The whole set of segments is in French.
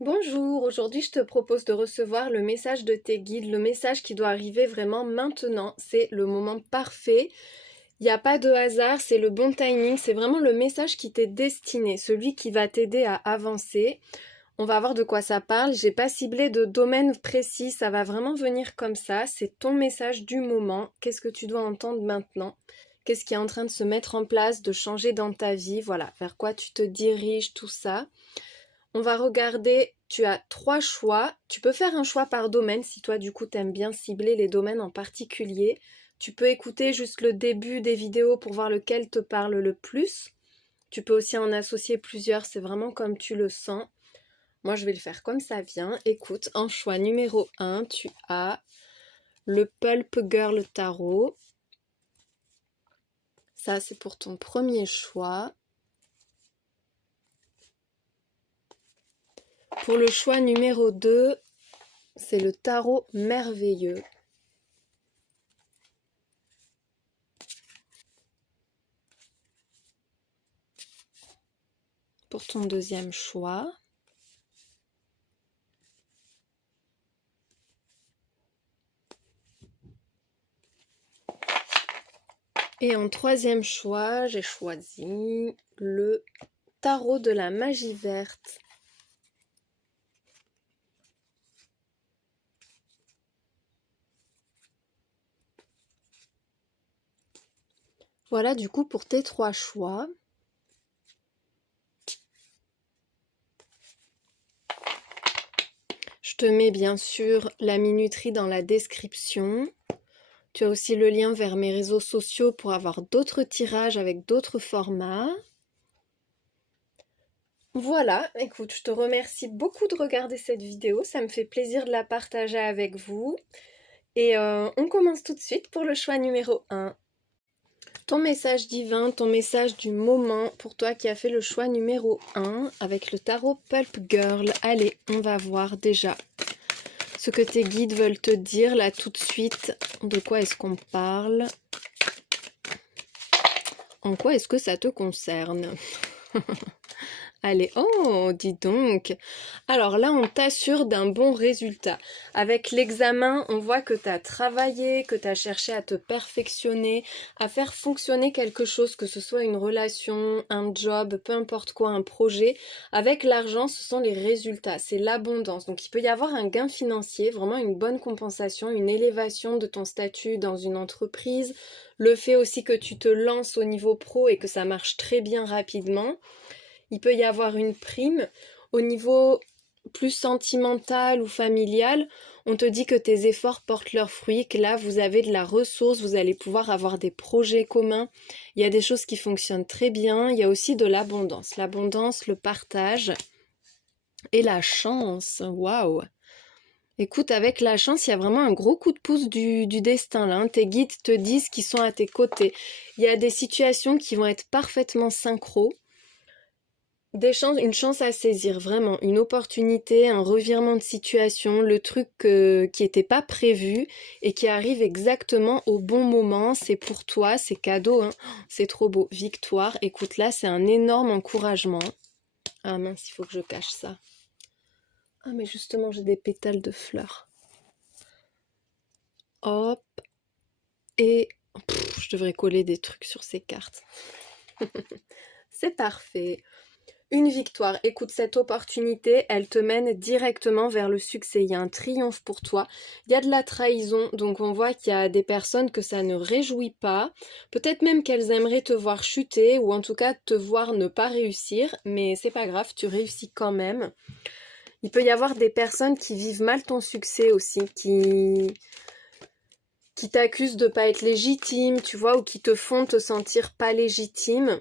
Bonjour, aujourd'hui je te propose de recevoir le message de tes guides, le message qui doit arriver vraiment maintenant, c'est le moment parfait, il n'y a pas de hasard, c'est le bon timing, c'est vraiment le message qui t'est destiné, celui qui va t'aider à avancer. On va voir de quoi ça parle, j'ai pas ciblé de domaine précis, ça va vraiment venir comme ça, c'est ton message du moment, qu'est-ce que tu dois entendre maintenant? Qu'est-ce qui est en train de se mettre en place, de changer dans ta vie, voilà, vers quoi tu te diriges, tout ça. On va regarder, tu as 3 choix. Tu peux faire un choix par domaine si toi du coup t'aimes bien cibler les domaines en particulier. Tu peux écouter juste le début des vidéos pour voir lequel te parle le plus. Tu peux aussi en associer plusieurs, c'est vraiment comme tu le sens. Moi je vais le faire comme ça vient. Écoute, en choix numéro 1, tu as le Pulp Girl Tarot. Ça c'est pour ton premier choix. Pour le choix numéro 2, c'est le tarot merveilleux. Pour ton deuxième choix. Et en troisième choix, j'ai choisi le tarot de la magie verte. Voilà du coup pour tes 3 choix. Je te mets bien sûr la minuterie dans la description. Tu as aussi le lien vers mes réseaux sociaux pour avoir d'autres tirages avec d'autres formats. Voilà, écoute, je te remercie beaucoup de regarder cette vidéo. Ça me fait plaisir de la partager avec vous. Et on commence tout de suite pour le choix numéro 1. Ton message divin, ton message du moment pour toi qui as fait le choix numéro 1 avec le tarot Pulp Girl. Allez, on va voir déjà ce que tes guides veulent te dire là tout de suite. De quoi est-ce qu'on parle? En quoi est-ce que ça te concerne? Allez, oh, dis donc. Alors là, on t'assure d'un bon résultat. Avec l'examen, on voit que tu as travaillé, que tu as cherché à te perfectionner, à faire fonctionner quelque chose, que ce soit une relation, un job, peu importe quoi, un projet. Avec l'argent, ce sont les résultats, c'est l'abondance. Donc il peut y avoir un gain financier, vraiment une bonne compensation, une élévation de ton statut dans une entreprise. Le fait aussi que tu te lances au niveau pro et que ça marche très bien rapidement. Il peut y avoir une prime. Au niveau plus sentimental ou familial, on te dit que tes efforts portent leurs fruits, que là vous avez de la ressource, vous allez pouvoir avoir des projets communs. Il y a des choses qui fonctionnent très bien. Il y a aussi de l'abondance. L'abondance, le partage et la chance. Waouh! Écoute, avec la chance, il y a vraiment un gros coup de pouce du destin là. Tes guides te disent qu'ils sont à tes côtés. Il y a des situations qui vont être parfaitement synchro. Une chance à saisir, vraiment, une opportunité, un revirement de situation, le truc qui n'était pas prévu et qui arrive exactement au bon moment, c'est pour toi, c'est cadeau, hein. C'est trop beau. Victoire, écoute là, c'est un énorme encouragement. Ah mince, il faut que je cache ça. Ah mais justement, j'ai des pétales de fleurs. Hop, et je devrais coller des trucs sur ces cartes. C'est parfait. Une victoire, écoute, cette opportunité, elle te mène directement vers le succès. Il y a un triomphe pour toi. Il y a de la trahison, donc on voit qu'il y a des personnes que ça ne réjouit pas. Peut-être même qu'elles aimeraient te voir chuter ou en tout cas te voir ne pas réussir, mais c'est pas grave, tu réussis quand même. Il peut y avoir des personnes qui vivent mal ton succès aussi, qui t'accusent de pas être légitime, tu vois, ou qui te font te sentir pas légitime.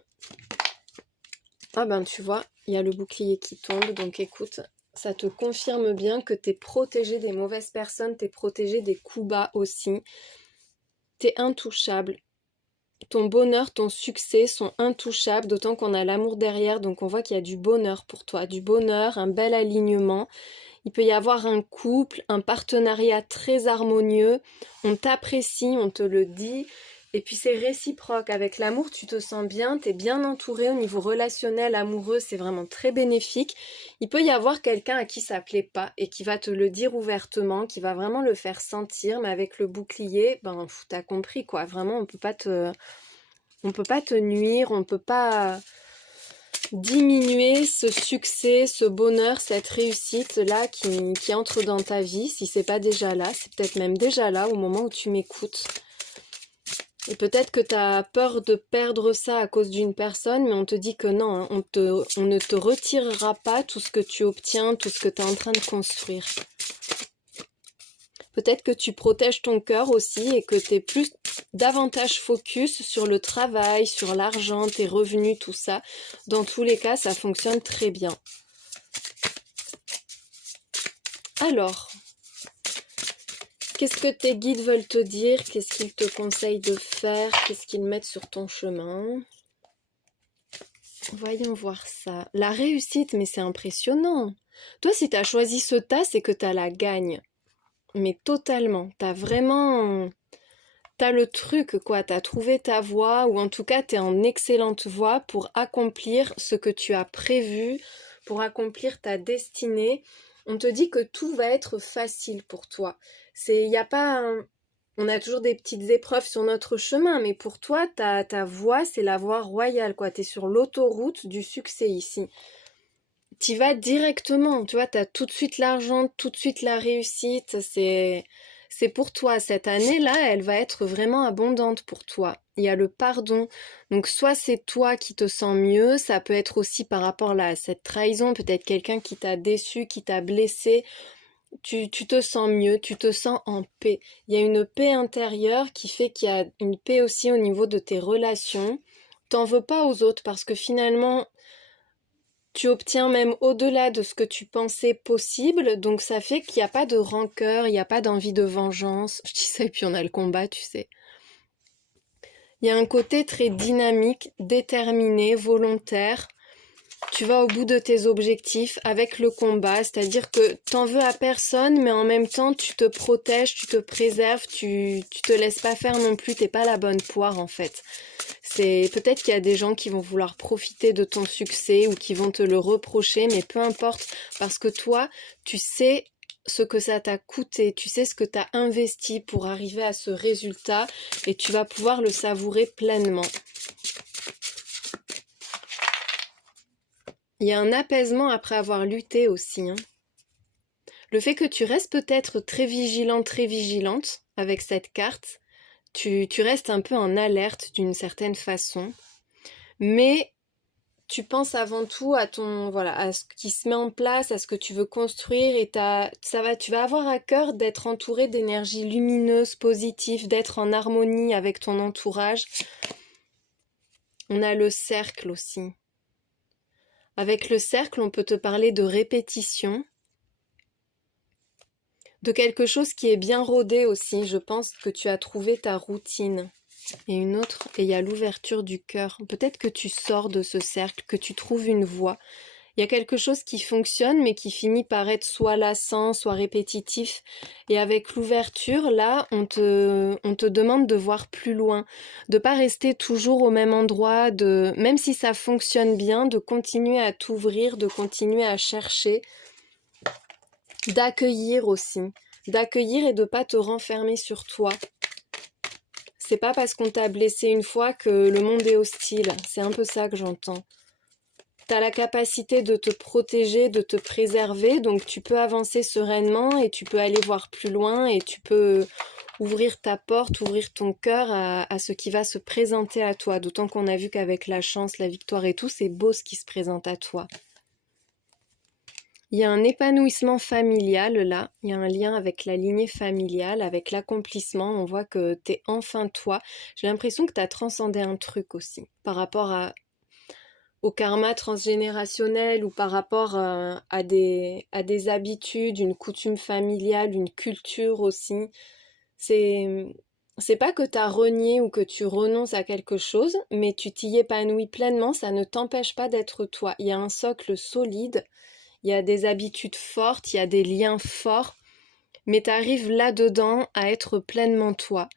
Ah ben tu vois, il y a le bouclier qui tombe, donc écoute, ça te confirme bien que t'es protégé des mauvaises personnes, t'es protégé des coups bas aussi. T'es intouchable. Ton bonheur, ton succès sont intouchables, d'autant qu'on a l'amour derrière, donc on voit qu'il y a du bonheur pour toi, du bonheur, un bel alignement. Il peut y avoir un couple, un partenariat très harmonieux, on t'apprécie, on te le dit. Et puis c'est réciproque. Avec l'amour, tu te sens bien, tu es bien entouré au niveau relationnel, amoureux, c'est vraiment très bénéfique. Il peut y avoir quelqu'un à qui ça plaît pas et qui va te le dire ouvertement, qui va vraiment le faire sentir, mais avec le bouclier, ben t'as compris quoi. Vraiment, on peut pas te nuire, on peut pas diminuer ce succès, ce bonheur, cette réussite-là qui entre dans ta vie. Si c'est pas déjà là, c'est peut-être même déjà là au moment où tu m'écoutes. Et peut-être que tu as peur de perdre ça à cause d'une personne, mais on te dit que non, hein, on ne te retirera pas tout ce que tu obtiens, tout ce que tu es en train de construire. Peut-être que tu protèges ton cœur aussi et que tu es davantage focus sur le travail, sur l'argent, tes revenus, tout ça. Dans tous les cas, ça fonctionne très bien. Alors, qu'est-ce que tes guides veulent te dire? Qu'est-ce qu'ils te conseillent de faire? Qu'est-ce qu'ils mettent sur ton chemin? Voyons voir ça. La réussite, mais c'est impressionnant. Toi, si tu as choisi ce tas, c'est que tu as la gagne. Mais totalement. T'as le truc, quoi. T'as trouvé ta voie, ou en tout cas, t'es en excellente voie pour accomplir ce que tu as prévu, pour accomplir ta destinée. On te dit que tout va être facile pour toi. Y a pas On a toujours des petites épreuves sur notre chemin, mais pour toi, ta voie, c'est la voie royale, quoi. T'es sur l'autoroute du succès ici. T'y vas directement, tu vois, t'as tout de suite l'argent, tout de suite la réussite, c'est pour toi. Cette année-là, elle va être vraiment abondante pour toi. Il y a le pardon. Donc soit c'est toi qui te sens mieux, ça peut être aussi par rapport à cette trahison, peut-être quelqu'un qui t'a déçu, qui t'a blessé. Tu te sens mieux, tu te sens en paix. Il y a une paix intérieure qui fait qu'il y a une paix aussi au niveau de tes relations. T'en veux pas aux autres parce que finalement, tu obtiens même au-delà de ce que tu pensais possible, donc ça fait qu'il n'y a pas de rancœur, il n'y a pas d'envie de vengeance. Je dis ça et puis on a le combat, tu sais. Il y a un côté très dynamique, déterminé, volontaire. Tu vas au bout de tes objectifs avec le combat, c'est-à-dire que t'en veux à personne, mais en même temps tu te protèges, tu te préserves, tu te laisses pas faire non plus, t'es pas la bonne poire en fait. C'est peut-être qu'il y a des gens qui vont vouloir profiter de ton succès ou qui vont te le reprocher, mais peu importe, parce que toi, tu sais ce que ça t'a coûté, tu sais ce que tu as investi pour arriver à ce résultat et tu vas pouvoir le savourer pleinement. Il y a un apaisement après avoir lutté aussi, hein. Le fait que tu restes peut-être très vigilant, très vigilante avec cette carte, tu restes un peu en alerte d'une certaine façon, mais tu penses avant tout à à ce qui se met en place, à ce que tu veux construire et tu vas avoir à cœur d'être entouré d'énergie lumineuse, positive, d'être en harmonie avec ton entourage. On a le cercle aussi. Avec le cercle, on peut te parler de répétition, de quelque chose qui est bien rodé aussi. Je pense que tu as trouvé ta routine. Et une autre, et il y a l'ouverture du cœur. Peut-être que tu sors de ce cercle, que tu trouves une voie. Il y a quelque chose qui fonctionne, mais qui finit par être soit lassant, soit répétitif. Et avec l'ouverture, là, on te demande de voir plus loin, de pas rester toujours au même endroit, même si ça fonctionne bien, de continuer à t'ouvrir, de continuer à chercher, d'accueillir aussi, d'accueillir et de pas te renfermer sur toi. C'est pas parce qu'on t'a blessé une fois que le monde est hostile. C'est un peu ça que j'entends. T'as la capacité de te protéger, de te préserver, donc tu peux avancer sereinement et tu peux aller voir plus loin et tu peux ouvrir ta porte, ouvrir ton cœur à ce qui va se présenter à toi. D'autant qu'on a vu qu'avec la chance, la victoire et tout, c'est beau ce qui se présente à toi. Il y a un épanouissement familial là, il y a un lien avec la lignée familiale, avec l'accomplissement, on voit que t'es enfin toi. J'ai l'impression que t'as transcendé un truc aussi, par rapport au karma transgénérationnel ou par rapport à des habitudes, une coutume familiale, une culture aussi. C'est pas que t'as renié ou que tu renonces à quelque chose, mais tu t'y épanouis pleinement, ça ne t'empêche pas d'être toi. Il y a un socle solide. Il y a des habitudes fortes, il y a des liens forts, mais tu arrives là-dedans à être pleinement toi.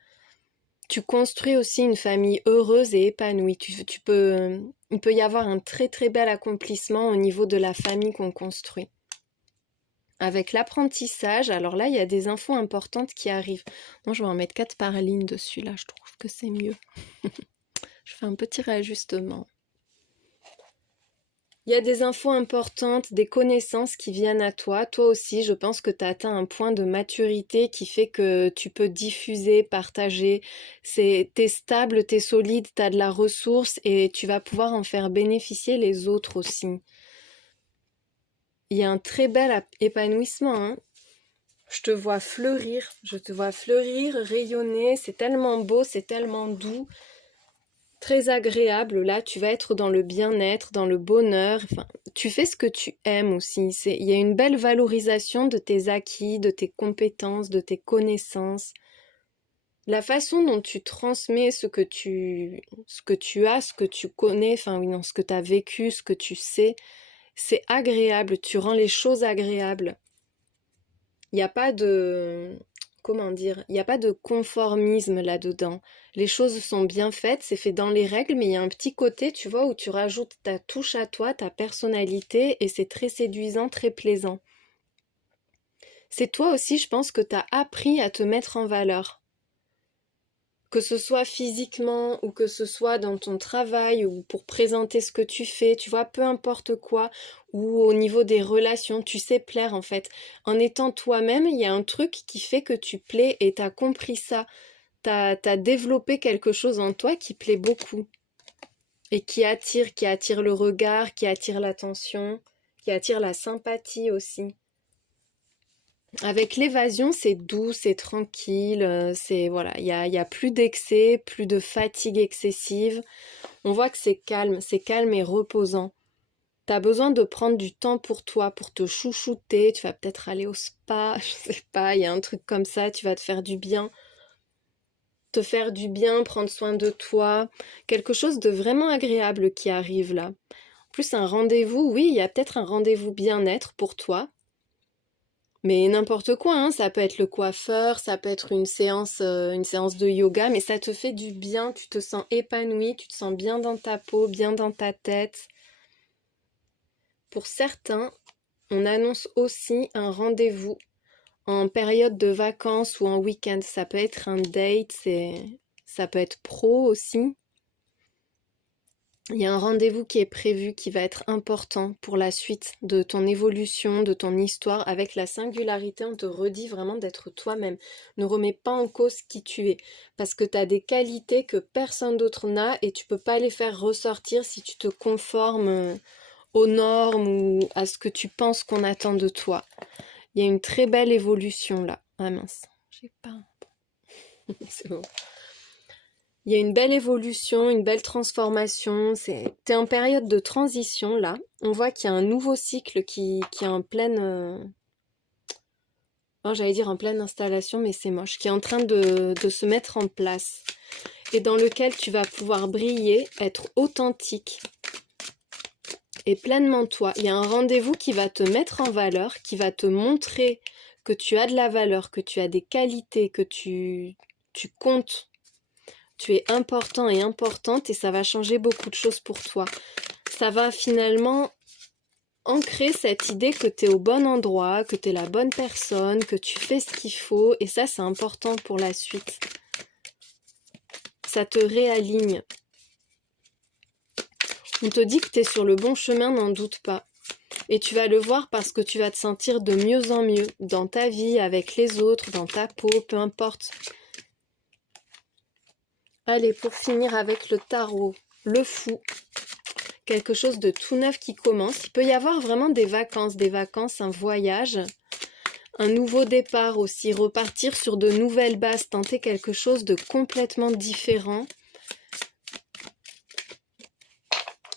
Tu construis aussi une famille heureuse et épanouie. Il peut y avoir un très très bel accomplissement au niveau de la famille qu'on construit. Avec l'apprentissage, alors là, il y a des infos importantes qui arrivent. Non, je vais en mettre 4 par ligne dessus, là, je trouve que c'est mieux. Je fais un petit réajustement. Il y a des infos importantes, des connaissances qui viennent à toi. Toi aussi, je pense que tu as atteint un point de maturité qui fait que tu peux diffuser, partager. T'es stable, t'es solide, t'as de la ressource et tu vas pouvoir en faire bénéficier les autres aussi. Il y a un très bel épanouissement, hein. Je te vois fleurir, rayonner. C'est tellement beau, c'est tellement doux. Très agréable, là, tu vas être dans le bien-être, dans le bonheur, enfin, tu fais ce que tu aimes aussi, il y a une belle valorisation de tes acquis, de tes compétences, de tes connaissances. La façon dont tu transmets ce que tu as, ce que tu connais, enfin oui, non, ce que tu as vécu, ce que tu sais, c'est agréable, tu rends les choses agréables. Il n'y a pas de... Comment dire? Il n'y a pas de conformisme là-dedans. Les choses sont bien faites, c'est fait dans les règles, mais il y a un petit côté, tu vois, où tu rajoutes ta touche à toi, ta personnalité, et c'est très séduisant, très plaisant. C'est toi aussi, je pense, que tu as appris à te mettre en valeur. Que ce soit physiquement ou que ce soit dans ton travail ou pour présenter ce que tu fais, tu vois, peu importe quoi, ou au niveau des relations, tu sais plaire en fait. En étant toi-même, il y a un truc qui fait que tu plais et t'as compris ça. T'as développé quelque chose en toi qui plaît beaucoup et qui attire le regard, qui attire l'attention, qui attire la sympathie aussi. Avec l'évasion, c'est doux, c'est tranquille, c'est voilà, il y a plus d'excès, plus de fatigue excessive. On voit que c'est calme et reposant. T'as besoin de prendre du temps pour toi, pour te chouchouter. Tu vas peut-être aller au spa, je sais pas, il y a un truc comme ça, tu vas te faire du bien. Te faire du bien, prendre soin de toi. Quelque chose de vraiment agréable qui arrive là. En plus, un rendez-vous, oui, il y a peut-être un rendez-vous bien-être pour toi. Mais n'importe quoi, hein, ça peut être le coiffeur, ça peut être une séance de yoga, mais ça te fait du bien, tu te sens épanoui, tu te sens bien dans ta peau, bien dans ta tête. Pour certains, on annonce aussi un rendez-vous en période de vacances ou en week-end. Ça peut être un date, ça peut être pro aussi. Il y a un rendez-vous qui est prévu, qui va être important pour la suite de ton évolution, de ton histoire. Avec la singularité, on te redit vraiment d'être toi-même. Ne remets pas en cause qui tu es, parce que tu as des qualités que personne d'autre n'a et tu peux pas les faire ressortir si tu te conformes aux normes ou à ce que tu penses qu'on attend de toi. Il y a une très belle évolution là. Ah mince, j'ai pas... C'est bon. Il y a une belle évolution, une belle transformation. T'es en période de transition là. On voit qu'il y a un nouveau cycle qui est en pleine... Oh, j'allais dire en pleine installation, mais c'est moche. Qui est en train de se mettre en place. Et dans lequel tu vas pouvoir briller, être authentique. Et pleinement toi. Il y a un rendez-vous qui va te mettre en valeur, qui va te montrer que tu as de la valeur, que tu as des qualités, que tu comptes. Tu es important et importante et ça va changer beaucoup de choses pour toi. Ça va finalement ancrer cette idée que tu es au bon endroit, que tu es la bonne personne, que tu fais ce qu'il faut et ça c'est important pour la suite. Ça te réaligne. On te dit que tu es sur le bon chemin, n'en doute pas. Et tu vas le voir parce que tu vas te sentir de mieux en mieux dans ta vie, avec les autres, dans ta peau, peu importe. Allez, pour finir avec le tarot, le fou. Quelque chose de tout neuf qui commence. Il peut y avoir vraiment des vacances, un voyage, un nouveau départ aussi, repartir sur de nouvelles bases, tenter quelque chose de complètement différent.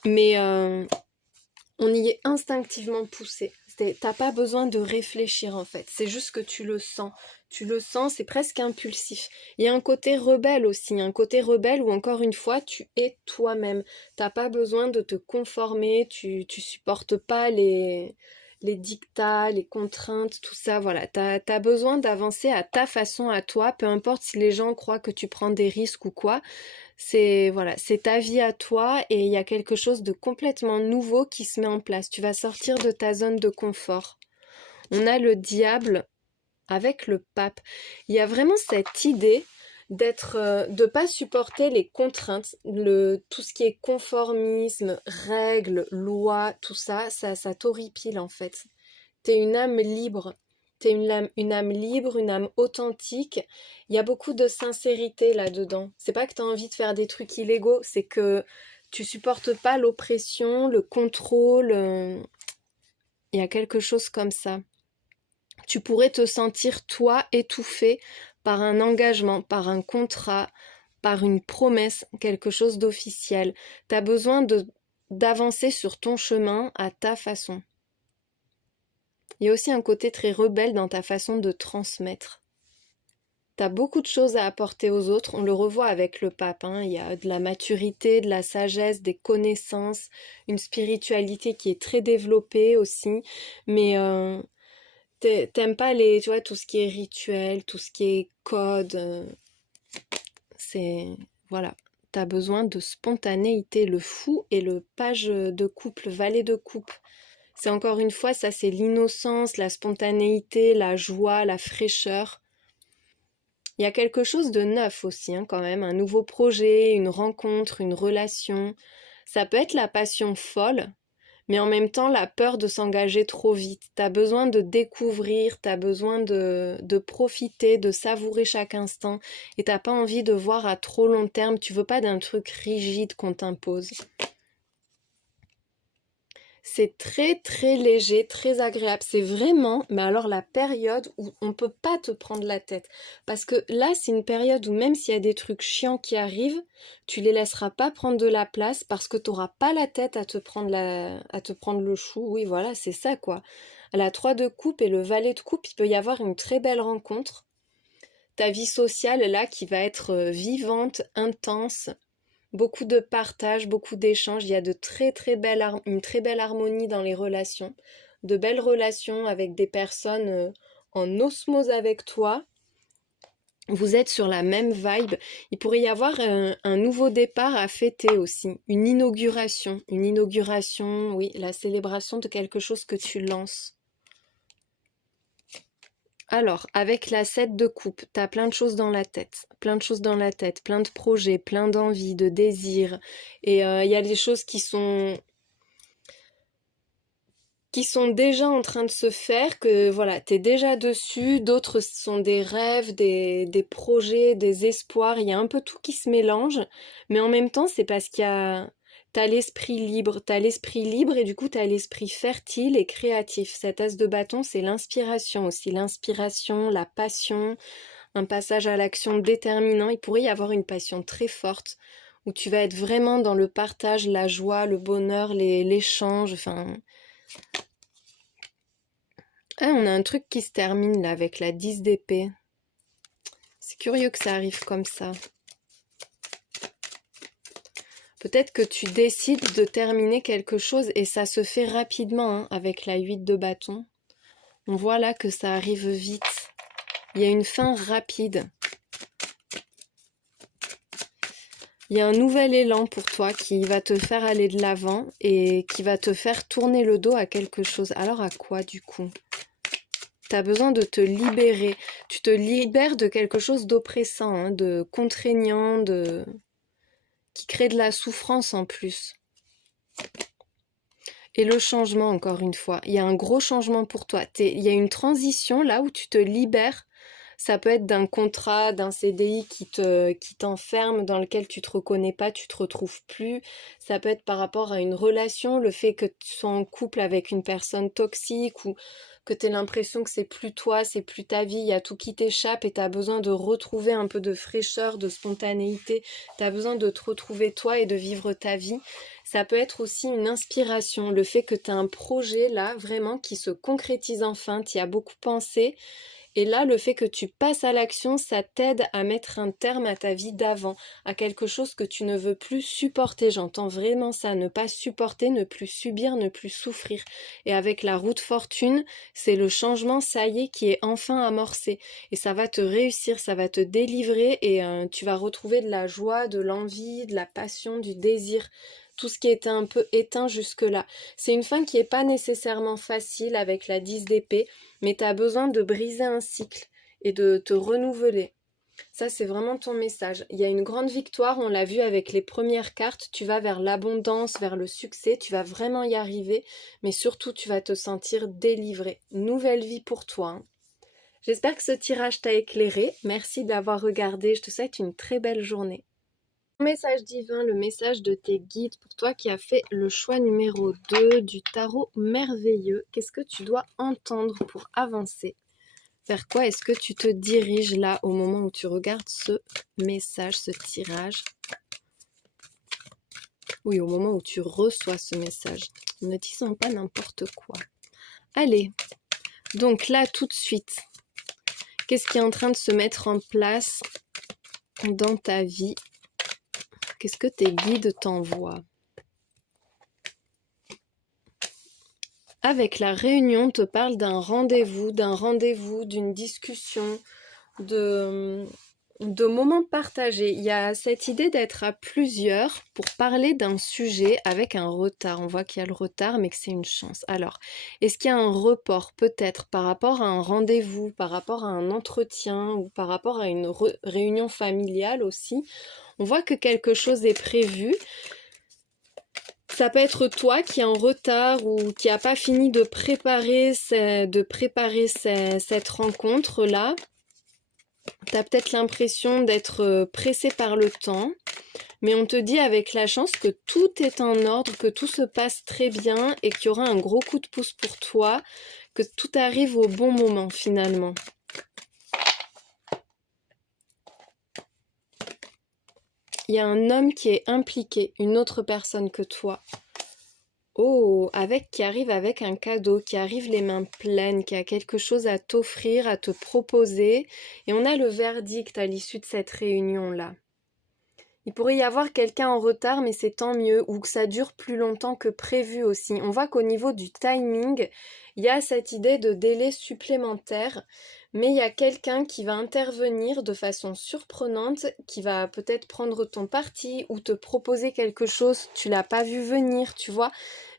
Mais on y est instinctivement poussé. T'as pas besoin de réfléchir en fait, c'est juste que tu le sens. Tu le sens, c'est presque impulsif. Il y a un côté rebelle aussi, un côté rebelle où encore une fois tu es toi-même. T'as pas besoin de te conformer, tu supportes pas les les dictats, les contraintes, tout ça, voilà. T'as besoin d'avancer à ta façon, à toi, peu importe si les gens croient que tu prends des risques ou quoi. Voilà, c'est ta vie à toi et il y a quelque chose de complètement nouveau qui se met en place. Tu vas sortir de ta zone de confort. On a le diable avec le pape. Il y a vraiment cette idée de pas supporter les contraintes, tout ce qui est conformisme, règles, lois, tout ça, ça t'horripile en fait. T'es une âme libre. T'es une âme libre, une âme authentique. Il y a beaucoup de sincérité là-dedans. C'est pas que t'as envie de faire des trucs illégaux, c'est que tu supportes pas l'oppression, le contrôle. Il y a quelque chose comme ça. Tu pourrais te sentir, toi, étouffé par un engagement, par un contrat, par une promesse, quelque chose d'officiel. Tu as besoin d'avancer sur ton chemin à ta façon. Il y a aussi un côté très rebelle dans ta façon de transmettre. Tu as beaucoup de choses à apporter aux autres, on le revoit avec le pape, hein. Il y a de la maturité, de la sagesse, des connaissances, une spiritualité qui est très développée aussi, mais t'aimes pas tu vois, tout ce qui est rituel, tout ce qui est code, voilà. T'as besoin de spontanéité, le fou et le page de coupe, le valet de coupe. C'est encore une fois, ça c'est l'innocence, la spontanéité, la joie, la fraîcheur. Il y a quelque chose de neuf aussi, hein, quand même, un nouveau projet, une rencontre, une relation. Ça peut être la passion folle, mais en même temps la peur de s'engager trop vite. T'as besoin de découvrir, t'as besoin de profiter, de savourer chaque instant, et t'as pas envie de voir à trop long terme, tu veux pas d'un truc rigide qu'on t'impose. C'est très très léger, très agréable. C'est vraiment, mais alors la période où on peut pas te prendre la tête. Parce que là, c'est une période où même s'il y a des trucs chiants qui arrivent, tu les laisseras pas prendre de la place parce que t'auras pas la tête à te prendre le chou. Oui, voilà, c'est ça quoi. À la 3 de coupe et le valet de coupe, il peut y avoir une très belle rencontre. Ta vie sociale là qui va être vivante, intense. Beaucoup de partage, beaucoup d'échanges. Il y a une très belle harmonie dans les relations. De belles relations avec des personnes en osmose avec toi. Vous êtes sur la même vibe. Il pourrait y avoir un nouveau départ à fêter aussi. Une inauguration. Une inauguration, oui, la célébration de quelque chose que tu lances. Alors, avec la 7 de coupe, t'as plein de choses dans la tête, plein de choses dans la tête, plein de projets, plein d'envies, de désirs. Et il y a des choses qui sont déjà en train de se faire, que voilà, t'es déjà dessus. D'autres sont des rêves, des projets, des espoirs. Il y a un peu tout qui se mélange. Mais en même temps, c'est parce t'as l'esprit libre. T'as l'esprit libre et du coup, t'as l'esprit fertile et créatif. Cet as de bâton, c'est l'inspiration aussi. L'inspiration, la passion, un passage à l'action déterminant. Il pourrait y avoir une passion très forte où tu vas être vraiment dans le partage, la joie, le bonheur, l'échange, enfin... Ah, on a un truc qui se termine là avec la 10 d'épée. C'est curieux que ça arrive comme ça. Peut-être que tu décides de terminer quelque chose et ça se fait rapidement hein, avec la 8 de bâton. On voit là que ça arrive vite. Il y a une fin rapide. Il y a un nouvel élan pour toi qui va te faire aller de l'avant et qui va te faire tourner le dos à quelque chose. Alors à quoi du coup ? Tu as besoin de te libérer. Tu te libères de quelque chose d'oppressant, hein, de contraignant, qui crée de la souffrance en plus. Et le changement, encore une fois. Il y a un gros changement pour toi. Il y a une transition là où tu te libères. Ça peut être d'un contrat, d'un CDI qui t'enferme, dans lequel tu te reconnais pas, tu te retrouves plus. Ça peut être par rapport à une relation, le fait que tu sois en couple avec une personne toxique ou que tu aies l'impression que c'est plus toi, c'est plus ta vie, il y a tout qui t'échappe et tu as besoin de retrouver un peu de fraîcheur, de spontanéité. Tu as besoin de te retrouver toi et de vivre ta vie. Ça peut être aussi une inspiration, le fait que tu as un projet là, vraiment, qui se concrétise enfin, tu y as beaucoup pensé. Et là, le fait que tu passes à l'action, ça t'aide à mettre un terme à ta vie d'avant, à quelque chose que tu ne veux plus supporter. J'entends vraiment ça, ne pas supporter, ne plus subir, ne plus souffrir. Et avec la roue de fortune, c'est le changement, ça y est, qui est enfin amorcé. Et ça va te réussir, ça va te délivrer et tu vas retrouver de la joie, de l'envie, de la passion, du désir. Tout ce qui était un peu éteint jusque-là. C'est une fin qui n'est pas nécessairement facile avec la 10 d'épée, mais tu as besoin de briser un cycle et de te renouveler. Ça, c'est vraiment ton message. Il y a une grande victoire, on l'a vu avec les premières cartes, tu vas vers l'abondance, vers le succès, tu vas vraiment y arriver, mais surtout tu vas te sentir délivré. Nouvelle vie pour toi, hein. J'espère que ce tirage t'a éclairé. Merci de l'avoir regardé. Je te souhaite une très belle journée. Message divin, le message de tes guides pour toi qui as fait le choix numéro 2 du tarot merveilleux. Qu'est-ce que tu dois entendre pour avancer? Vers quoi est-ce que tu te diriges là au moment où tu regardes ce message, ce tirage? Oui, au moment où tu reçois ce message. Ne disons pas n'importe quoi. Allez, donc là tout de suite, qu'est-ce qui est en train de se mettre en place dans ta vie? Qu'est-ce que tes guides t'envoient? Avec la réunion, on te parle d'un rendez-vous, d'une discussion, de moments partagés. Il y a cette idée d'être à plusieurs pour parler d'un sujet avec un retard. On voit qu'il y a le retard, mais que c'est une chance. Alors, est-ce qu'il y a un report peut-être par rapport à un rendez-vous, par rapport à un entretien ou par rapport à une réunion familiale aussi? On voit que quelque chose est prévu. Ça peut être toi qui est en retard ou qui n'a pas fini de préparer cette rencontre-là. Tu as peut-être l'impression d'être pressé par le temps, mais on te dit avec la chance que tout est en ordre, que tout se passe très bien et qu'il y aura un gros coup de pouce pour toi, que tout arrive au bon moment finalement. Il y a un homme qui est impliqué, une autre personne que toi. Oh, qui arrive avec un cadeau, qui arrive les mains pleines, qui a quelque chose à t'offrir, à te proposer. Et on a le verdict à l'issue de cette réunion-là. Il pourrait y avoir quelqu'un en retard, mais c'est tant mieux, ou que ça dure plus longtemps que prévu aussi. On voit qu'au niveau du timing, il y a cette idée de délai supplémentaire, mais il y a quelqu'un qui va intervenir de façon surprenante, qui va peut-être prendre ton parti ou te proposer quelque chose, tu l'as pas vu venir, tu vois,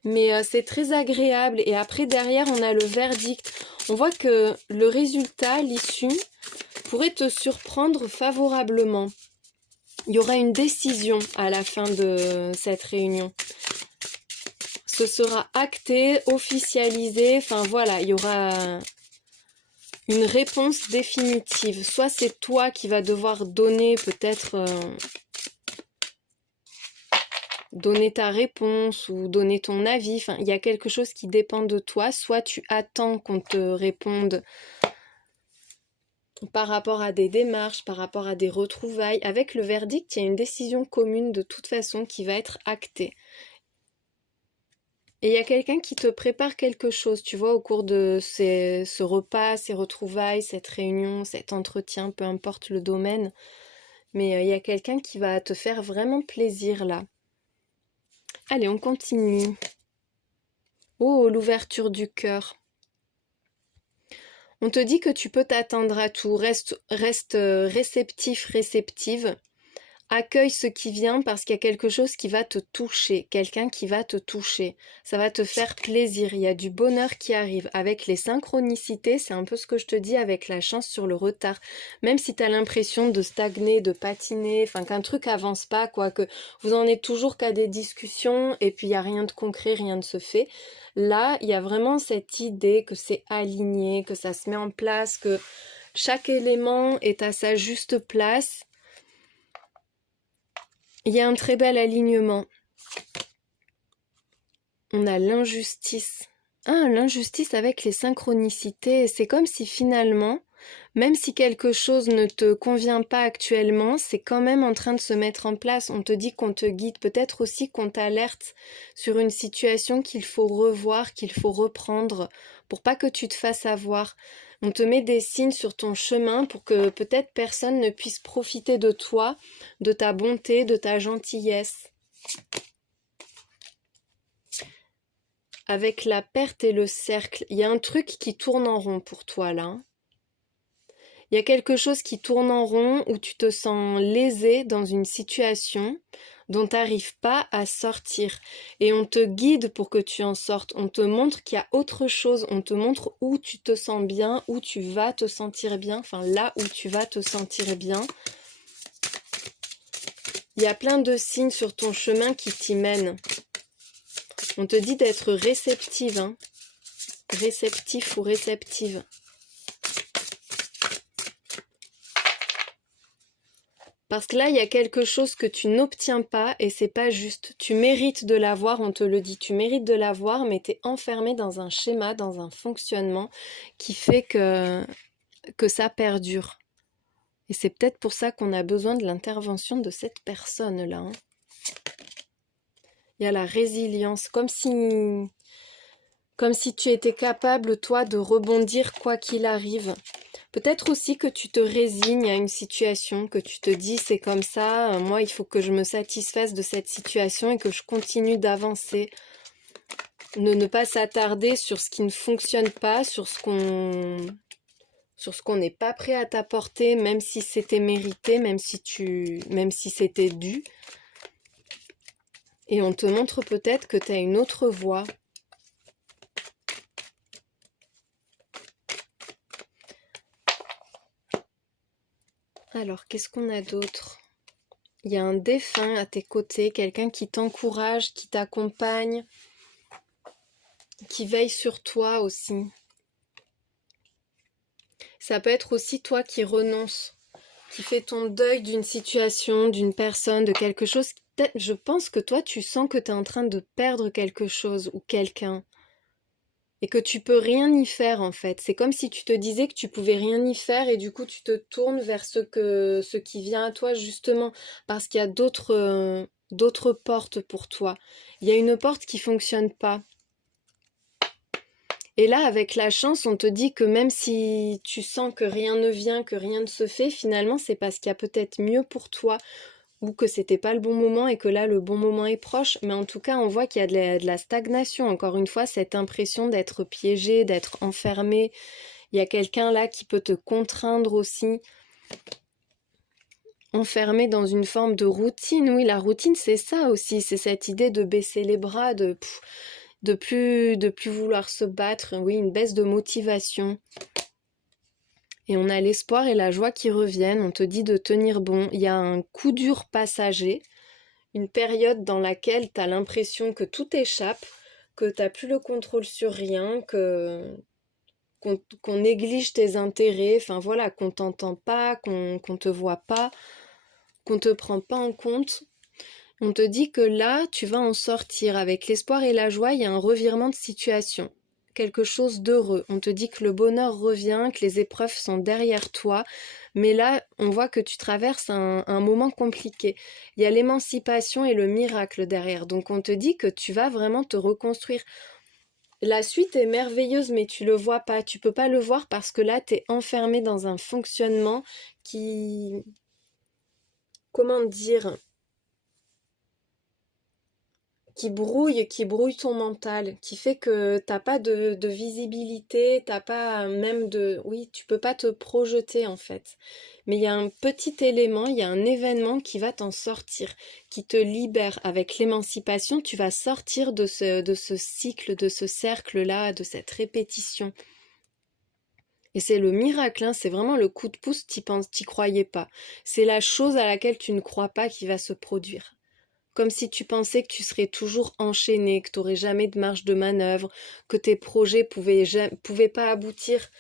mais c'est très agréable. Et après, derrière, on a le verdict. On voit que le résultat, l'issue, pourrait te surprendre favorablement. Il y aura une décision à la fin de cette réunion. Ce sera acté, officialisé, enfin voilà, il y aura une réponse définitive. Soit c'est toi qui vas devoir donner peut-être donner ta réponse ou donner ton avis. Enfin, il y a quelque chose qui dépend de toi. Soit tu attends qu'on te réponde par rapport à des démarches, par rapport à des retrouvailles. Avec le verdict, il y a une décision commune de toute façon qui va être actée. Et il y a quelqu'un qui te prépare quelque chose, tu vois, au cours de ce repas, ces retrouvailles, cette réunion, cet entretien, peu importe le domaine. Mais il y a quelqu'un qui va te faire vraiment plaisir là. Allez, on continue. Oh, l'ouverture du cœur. On te dit que tu peux t'attendre à tout. Reste réceptif, réceptive. Accueille ce qui vient parce qu'il y a quelque chose qui va te toucher, quelqu'un qui va te toucher. Ça va te faire plaisir, il y a du bonheur qui arrive. Avec les synchronicités, c'est un peu ce que je te dis avec la chance sur le retard. Même si tu as l'impression de stagner, de patiner, enfin qu'un truc avance pas, quoi, que vous en êtes toujours qu'à des discussions et puis il n'y a rien de concret, rien ne se fait. Là, il y a vraiment cette idée que c'est aligné, que ça se met en place, que chaque élément est à sa juste place. Il y a un très bel alignement. On a l'injustice. Ah, l'injustice avec les synchronicités. C'est comme si finalement, Même si quelque chose ne te convient pas actuellement, c'est quand même en train de se mettre en place. On te dit qu'on te guide, peut-être aussi qu'on t'alerte sur une situation qu'il faut revoir, qu'il faut reprendre, pour pas que tu te fasses avoir. On te met des signes sur ton chemin pour que peut-être personne ne puisse profiter de toi, de ta bonté, de ta gentillesse. Avec la perte et le cercle, il y a un truc qui tourne en rond pour toi là. Il y a quelque chose qui tourne en rond où tu te sens lésé dans une situation dont tu n'arrives pas à sortir. Et on te guide pour que tu en sortes. On te montre qu'il y a autre chose. On te montre où tu te sens bien, où tu vas te sentir bien. Enfin, là où tu vas te sentir bien. Il y a plein de signes sur ton chemin qui t'y mènent. On te dit d'être réceptive, hein. Réceptif ou réceptive. Parce que là, il y a quelque chose que tu n'obtiens pas et c'est pas juste. Tu mérites de l'avoir, on te le dit, tu mérites de l'avoir, mais tu es enfermé dans un schéma, dans un fonctionnement qui fait que ça perdure. Et c'est peut-être pour ça qu'on a besoin de l'intervention de cette personne-là. Hein. Il y a la résilience, comme si tu étais capable, toi, de rebondir quoi qu'il arrive. Peut-être aussi que tu te résignes à une situation, que tu te dis c'est comme ça, moi il faut que je me satisfasse de cette situation et que je continue d'avancer. Ne pas s'attarder sur ce qui ne fonctionne pas, sur ce qu'on n'est pas prêt à t'apporter, même si c'était mérité, même si c'était dû. Et on te montre peut-être que tu as une autre voie. Alors, qu'est-ce qu'on a d'autre ? Il y a un défunt à tes côtés, quelqu'un qui t'encourage, qui t'accompagne, qui veille sur toi aussi. Ça peut être aussi toi qui renonces, qui fais ton deuil d'une situation, d'une personne, de quelque chose. Je pense que toi, tu sens que tu es en train de perdre quelque chose ou quelqu'un. Et que tu peux rien y faire en fait. C'est comme si tu te disais que tu pouvais rien y faire et du coup tu te tournes vers ce qui vient à toi justement parce qu'il y a d'autres portes pour toi. Il y a une porte qui fonctionne pas. Et là, avec la chance, on te dit que même si tu sens que rien ne vient, que rien ne se fait, finalement c'est parce qu'il y a peut-être mieux pour toi ou que c'était pas le bon moment et que là le bon moment est proche, mais en tout cas on voit qu'il y a de la stagnation, encore une fois cette impression d'être piégé, d'être enfermé, il y a quelqu'un là qui peut te contraindre aussi, enfermé dans une forme de routine. Oui, la routine c'est ça aussi, c'est cette idée de baisser les bras, de plus vouloir se battre, oui, une baisse de motivation. Et on a l'espoir et la joie qui reviennent, on te dit de tenir bon, il y a un coup dur passager, une période dans laquelle tu as l'impression que tout échappe, que tu n'as plus le contrôle sur rien, qu'on néglige tes intérêts, enfin voilà, qu'on t'entend pas, qu'on te voit pas, qu'on te prend pas en compte. On te dit que là, tu vas en sortir avec l'espoir et la joie, il y a un revirement de situation. Quelque chose d'heureux. On te dit que le bonheur revient, que les épreuves sont derrière toi. Mais là, on voit que tu traverses un moment compliqué. Il y a l'émancipation et le miracle derrière. Donc on te dit que tu vas vraiment te reconstruire. La suite est merveilleuse, mais tu le vois pas. Tu peux pas le voir parce que là, tu es enfermé dans un fonctionnement qui... Comment dire ? Qui brouille ton mental, qui fait que t'as pas de visibilité, t'as pas même de... Oui, tu peux pas te projeter en fait. Mais il y a un petit élément, il y a un événement qui va t'en sortir, qui te libère. Avec l'émancipation, tu vas sortir de ce cycle, de ce cercle-là, de cette répétition. Et c'est le miracle, hein, c'est vraiment le coup de pouce, t'y croyais pas. C'est la chose à laquelle tu ne crois pas qui va se produire. Comme si tu pensais que tu serais toujours enchaîné, que tu n'aurais jamais de marge de manœuvre, que tes projets pouvaient pas aboutir,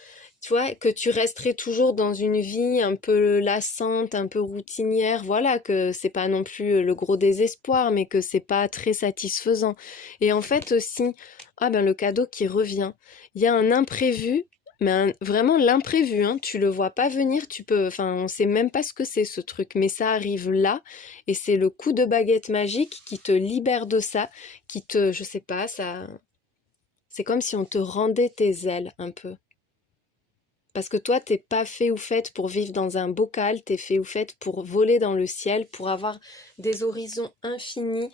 tu vois, que tu resterais toujours dans une vie un peu lassante, un peu routinière, voilà, que c'est pas non plus le gros désespoir, mais que c'est pas très satisfaisant. Et en fait aussi, le cadeau qui revient, il y a un imprévu mais vraiment l'imprévu, hein, tu le vois pas venir, enfin, on sait même pas ce que c'est ce truc, mais ça arrive là, et c'est le coup de baguette magique qui te libère de ça, je sais pas, c'est comme si on te rendait tes ailes un peu. Parce que toi, t'es pas fait ou faite pour vivre dans un bocal, t'es fait ou faite pour voler dans le ciel, pour avoir des horizons infinis.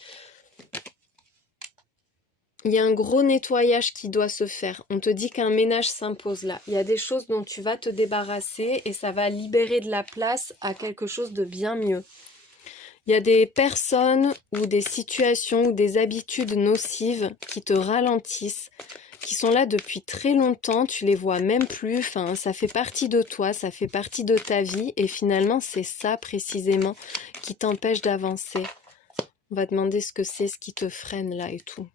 Il y a un gros nettoyage qui doit se faire. On te dit qu'un ménage s'impose là. Il y a des choses dont tu vas te débarrasser et ça va libérer de la place à quelque chose de bien mieux. Il y a des personnes ou des situations ou des habitudes nocives qui te ralentissent, qui sont là depuis très longtemps, tu les vois même plus, enfin, ça fait partie de toi, ça fait partie de ta vie et finalement c'est ça précisément qui t'empêche d'avancer. On va demander ce que c'est, ce qui te freine là et tout.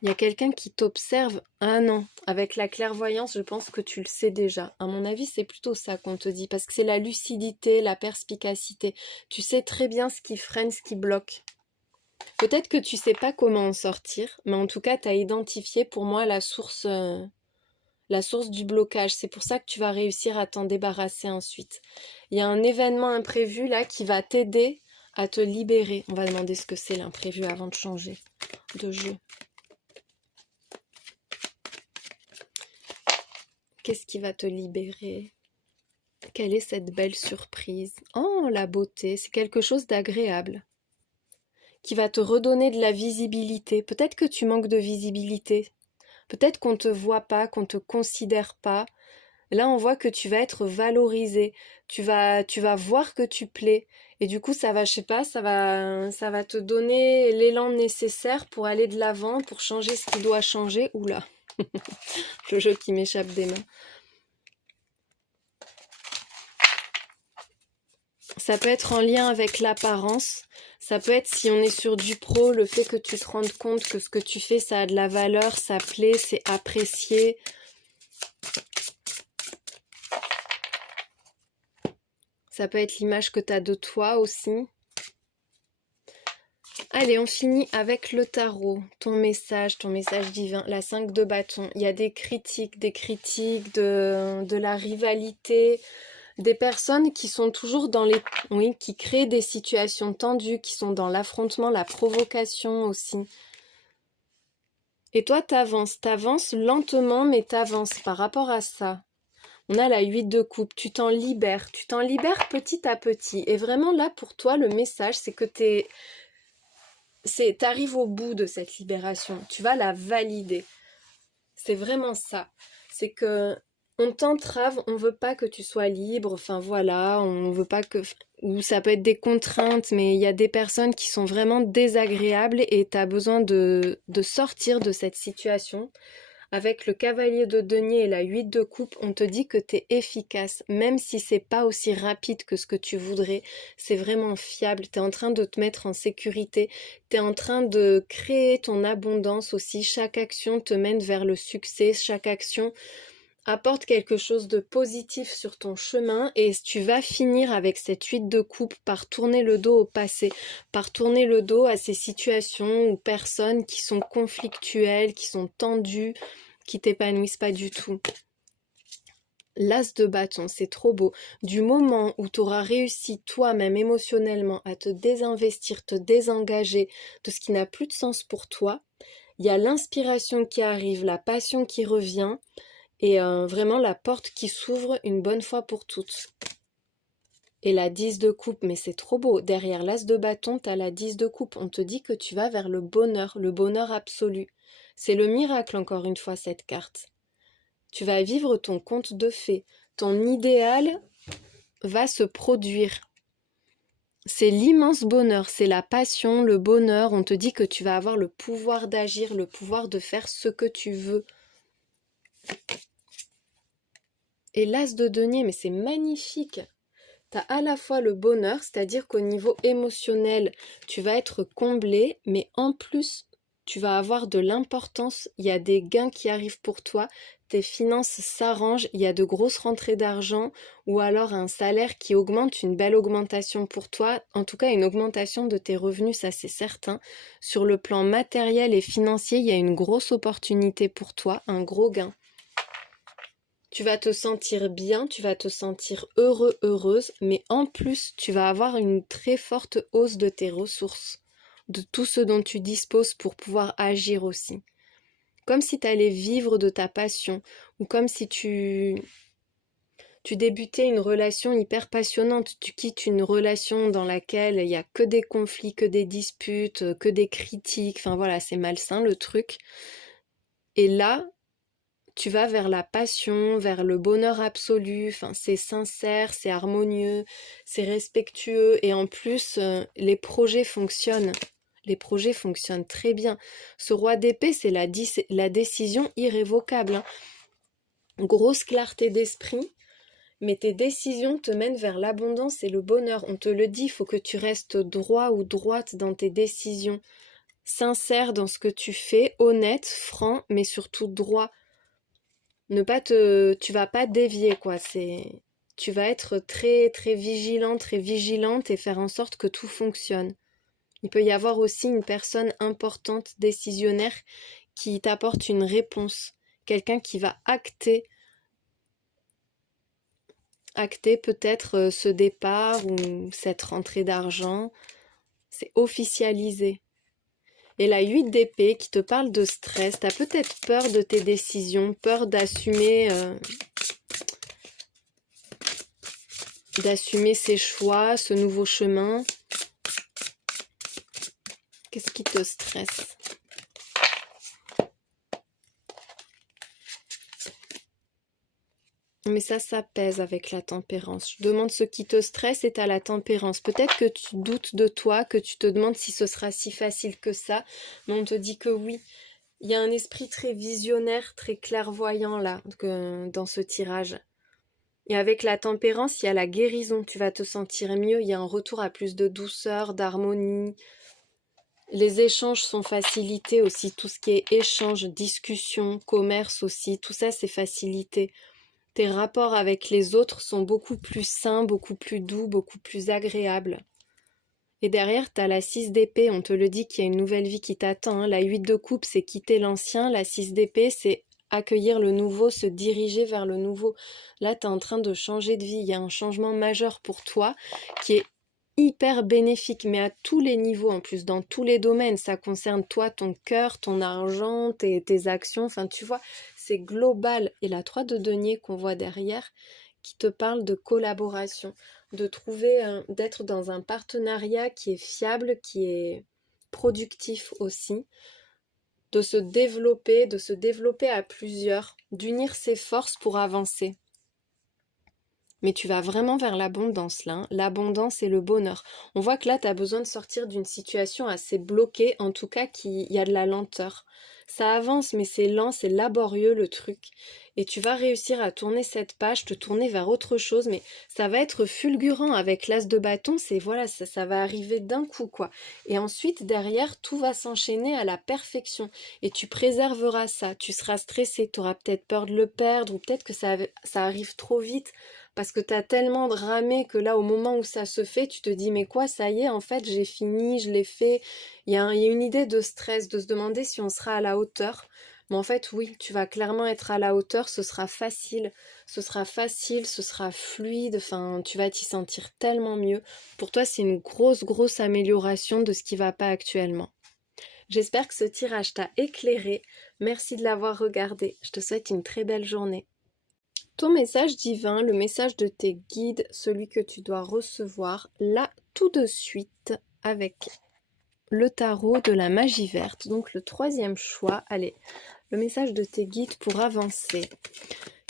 Il y a quelqu'un qui t'observe. Ah non, avec la clairvoyance, je pense que tu le sais déjà. À mon avis, c'est plutôt ça qu'on te dit, parce que c'est la lucidité, la perspicacité. Tu sais très bien ce qui freine, ce qui bloque. Peut-être que tu sais pas comment en sortir, mais en tout cas, tu as identifié pour moi la source du blocage. C'est pour ça que tu vas réussir à t'en débarrasser ensuite. Il y a un événement imprévu là qui va t'aider à te libérer. On va demander ce que c'est l'imprévu avant de changer de jeu. Qu'est-ce qui va te libérer? Quelle est cette belle surprise? Oh, la beauté, c'est quelque chose d'agréable qui va te redonner de la visibilité. Peut-être que tu manques de visibilité. Peut-être qu'on ne te voit pas, qu'on ne te considère pas. Là, on voit que tu vas être valorisé. Tu vas voir que tu plais. Et du coup, ça va, je sais pas, ça va te donner l'élan nécessaire pour aller de l'avant, pour changer ce qui doit changer. Oula, le jeu qui m'échappe des mains. Ça peut être en lien avec l'apparence, ça peut être si on est sur du pro, le fait que tu te rendes compte que ce que tu fais, ça a de la valeur, ça plaît, c'est apprécié. Ça peut être l'image que tu as de toi aussi. Allez, on finit avec le tarot, ton message divin, la 5 de bâton. Il y a des critiques de la rivalité, des personnes qui sont toujours dans les... Oui, qui créent des situations tendues, qui sont dans l'affrontement, la provocation aussi. Et toi, t'avances lentement, mais t'avances par rapport à ça. On a la 8 de coupe, tu t'en libères petit à petit. Et vraiment là, pour toi, le message, c'est que t'arrives au bout de cette libération. Tu vas la valider. C'est vraiment ça. C'est que on t'entrave, on veut pas que tu sois libre, enfin voilà, on veut pas que... Ou ça peut être des contraintes, mais il y a des personnes qui sont vraiment désagréables et tu as besoin de sortir de cette situation. Avec le cavalier de denier et la 8 de coupe, on te dit que tu es efficace, même si c'est pas aussi rapide que ce que tu voudrais, c'est vraiment fiable, tu es en train de te mettre en sécurité, tu es en train de créer ton abondance aussi, chaque action te mène vers le succès, chaque action apporte quelque chose de positif sur ton chemin et tu vas finir avec cette 8 de coupe par tourner le dos au passé, par tourner le dos à ces situations ou personnes qui sont conflictuelles, qui sont tendues, qui t'épanouissent pas du tout. L'as de bâton, c'est trop beau. Du moment où tu auras réussi toi-même émotionnellement à te désinvestir, te désengager de ce qui n'a plus de sens pour toi, il y a l'inspiration qui arrive, la passion qui revient, et vraiment la porte qui s'ouvre une bonne fois pour toutes. Et la 10 de coupe, mais c'est trop beau. Derrière l'as de bâton, tu as la 10 de coupe. On te dit que tu vas vers le bonheur absolu. C'est le miracle, encore une fois, cette carte. Tu vas vivre ton conte de fées. Ton idéal va se produire. C'est l'immense bonheur, c'est la passion, le bonheur. On te dit que tu vas avoir le pouvoir d'agir, le pouvoir de faire ce que tu veux. Et l'as de denier, mais c'est magnifique. Tu as à la fois le bonheur, c'est-à-dire qu'au niveau émotionnel, tu vas être comblé, mais en plus, tu vas avoir de l'importance, il y a des gains qui arrivent pour toi, tes finances s'arrangent, il y a de grosses rentrées d'argent ou alors un salaire qui augmente, une belle augmentation pour toi, en tout cas une augmentation de tes revenus, ça c'est certain. Sur le plan matériel et financier, il y a une grosse opportunité pour toi, un gros gain. Tu vas te sentir bien, tu vas te sentir heureux, heureuse, mais en plus, tu vas avoir une très forte hausse de tes ressources, de tout ce dont tu disposes pour pouvoir agir aussi. Comme si tu allais vivre de ta passion, ou comme si tu débutais une relation hyper passionnante, tu quittes une relation dans laquelle il n'y a que des conflits, que des disputes, que des critiques, enfin voilà, c'est malsain le truc. Et là, tu vas vers la passion, vers le bonheur absolu, enfin c'est sincère, c'est harmonieux, c'est respectueux et en plus les projets fonctionnent. Les projets fonctionnent très bien. Ce roi d'épée, c'est la décision irrévocable, hein. Grosse clarté d'esprit, mais tes décisions te mènent vers l'abondance et le bonheur. On te le dit, il faut que tu restes droit ou droite dans tes décisions, sincère dans ce que tu fais, honnête, franc, mais surtout droit. Tu vas pas dévier quoi, tu vas être très très vigilante et faire en sorte que tout fonctionne. Il peut y avoir aussi une personne importante, décisionnaire, qui t'apporte une réponse, quelqu'un qui va acter peut-être ce départ ou cette rentrée d'argent, c'est officialisé. Et la 8 d'épée qui te parle de stress, t'as peut-être peur de tes décisions, peur d'assumer ses choix, ce nouveau chemin. Qu'est-ce qui te stresse? Mais ça pèse avec la tempérance. Je demande ce qui te stresse et t'as la tempérance. Peut-être que tu doutes de toi, que tu te demandes si ce sera si facile que ça, mais on te dit que oui. Il y a un esprit très visionnaire, très clairvoyant là, dans ce tirage. Et avec la tempérance, il y a la guérison. Tu vas te sentir mieux. Il y a un retour à plus de douceur, d'harmonie. Les échanges sont facilités aussi. Tout ce qui est échange, discussion, commerce aussi, tout ça c'est facilité. Tes rapports avec les autres sont beaucoup plus sains, beaucoup plus doux, beaucoup plus agréables. Et derrière, tu as la 6 d'épée, on te le dit qu'il y a une nouvelle vie qui t'attend, hein. La 8 de coupe, c'est quitter l'ancien. La 6 d'épée, c'est accueillir le nouveau, se diriger vers le nouveau. Là, tu es en train de changer de vie. Il y a un changement majeur pour toi qui est hyper bénéfique, mais à tous les niveaux en plus, dans tous les domaines. Ça concerne toi, ton cœur, ton argent, tes actions, enfin tu vois, c'est global. Et la 3 de denier qu'on voit derrière, qui te parle de collaboration, de trouver, d'être dans un partenariat qui est fiable, qui est productif aussi, de se développer à plusieurs, d'unir ses forces pour avancer. Mais tu vas vraiment vers l'abondance là, hein. L'abondance et le bonheur. On voit que là, tu as besoin de sortir d'une situation assez bloquée, en tout cas qu'il y a de la lenteur. Ça avance, mais c'est lent, c'est laborieux le truc. Et tu vas réussir à tourner cette page, te tourner vers autre chose, mais ça va être fulgurant avec l'as de bâton, c'est voilà, ça va arriver d'un coup quoi. Et ensuite, derrière, tout va s'enchaîner à la perfection. Et tu préserveras ça, tu seras stressé, tu auras peut-être peur de le perdre, ou peut-être que ça arrive trop vite. Parce que tu as tellement ramé que là, au moment où ça se fait, tu te dis, mais quoi, ça y est, en fait, j'ai fini, je l'ai fait. Il y a une idée de stress, de se demander si on sera à la hauteur. Mais en fait, oui, tu vas clairement être à la hauteur, ce sera facile, ce sera fluide, enfin, tu vas t'y sentir tellement mieux. Pour toi, c'est une grosse amélioration de ce qui va pas actuellement. J'espère que ce tirage t'a éclairé. Merci de l'avoir regardé. Je te souhaite une très belle journée. Ton message divin, le message de tes guides, celui que tu dois recevoir là tout de suite avec le tarot de la magie verte. Donc le troisième choix, allez, le message de tes guides pour avancer.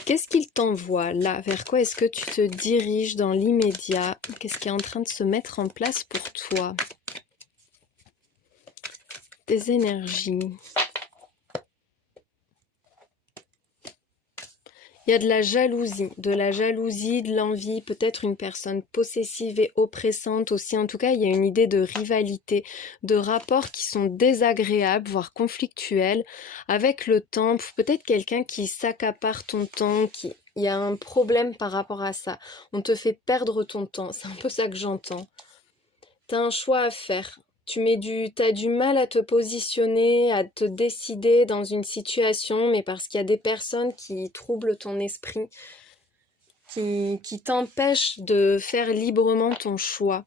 Qu'est-ce qu'ils t'envoient là? Vers quoi est-ce que tu te diriges dans l'immédiat? Qu'est-ce qui est en train de se mettre en place pour toi? Tes énergies. Il y a de la jalousie, de l'envie, peut-être une personne possessive et oppressante aussi. En tout cas, il y a une idée de rivalité, de rapports qui sont désagréables, voire conflictuels, avec le temps. Peut-être quelqu'un qui s'accapare ton temps, il y a un problème par rapport à ça. On te fait perdre ton temps, c'est un peu ça que j'entends. T'as un choix à faire. t'as du mal à te positionner, à te décider dans une situation, mais parce qu'il y a des personnes qui troublent ton esprit, qui t'empêchent de faire librement ton choix.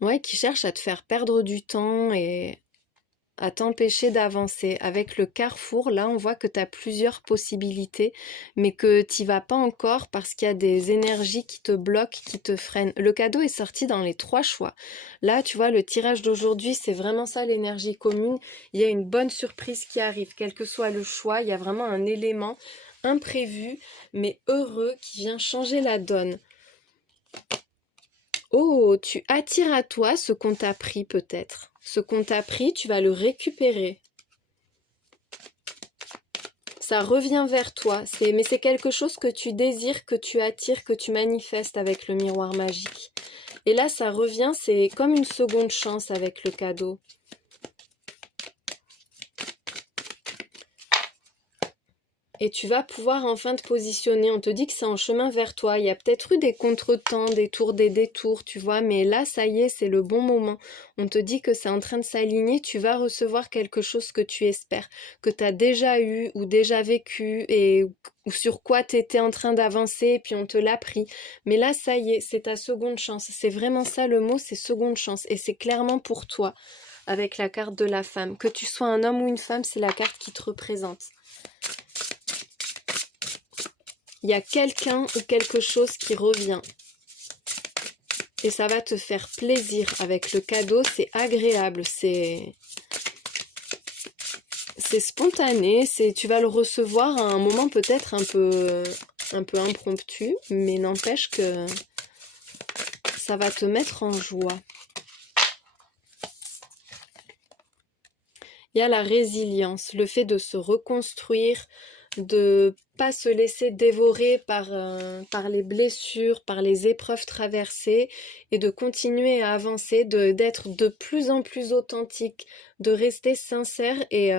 Ouais, qui cherchent à te faire perdre du temps et à t'empêcher d'avancer. Avec le carrefour, là, on voit que tu as plusieurs possibilités, mais que tu vas pas encore parce qu'il y a des énergies qui te bloquent, qui te freinent. Le cadeau est sorti dans les 3 choix. Là, tu vois, le tirage d'aujourd'hui, c'est vraiment ça, l'énergie commune. Il y a une bonne surprise qui arrive, quel que soit le choix. Il y a vraiment un élément imprévu, mais heureux, qui vient changer la donne. Oh, tu attires à toi ce qu'on t'a pris peut-être. Ce qu'on t'a pris, tu vas le récupérer. Ça revient vers toi, mais c'est quelque chose que tu désires, que tu attires, que tu manifestes avec le miroir magique. Et là, ça revient, c'est comme une seconde chance avec le cadeau. Et tu vas pouvoir enfin te positionner. On te dit que c'est en chemin vers toi. Il y a peut-être eu des contretemps, des détours, tu vois. Mais là, ça y est, c'est le bon moment. On te dit que c'est en train de s'aligner. Tu vas recevoir quelque chose que tu espères, que tu as déjà eu ou déjà vécu ou sur quoi tu étais en train d'avancer et puis on te l'a pris. Mais là, ça y est, c'est ta seconde chance. C'est vraiment ça le mot, c'est seconde chance. Et c'est clairement pour toi, avec la carte de la femme. Que tu sois un homme ou une femme, c'est la carte qui te représente. Il y a quelqu'un ou quelque chose qui revient. Et ça va te faire plaisir avec le cadeau, c'est agréable, c'est spontané, tu vas le recevoir à un moment peut-être un peu impromptu, mais n'empêche que ça va te mettre en joie. Il y a la résilience, le fait de se reconstruire, de pas se laisser dévorer par les blessures, par les épreuves traversées et de continuer à avancer, d'être de plus en plus authentique, de rester sincère et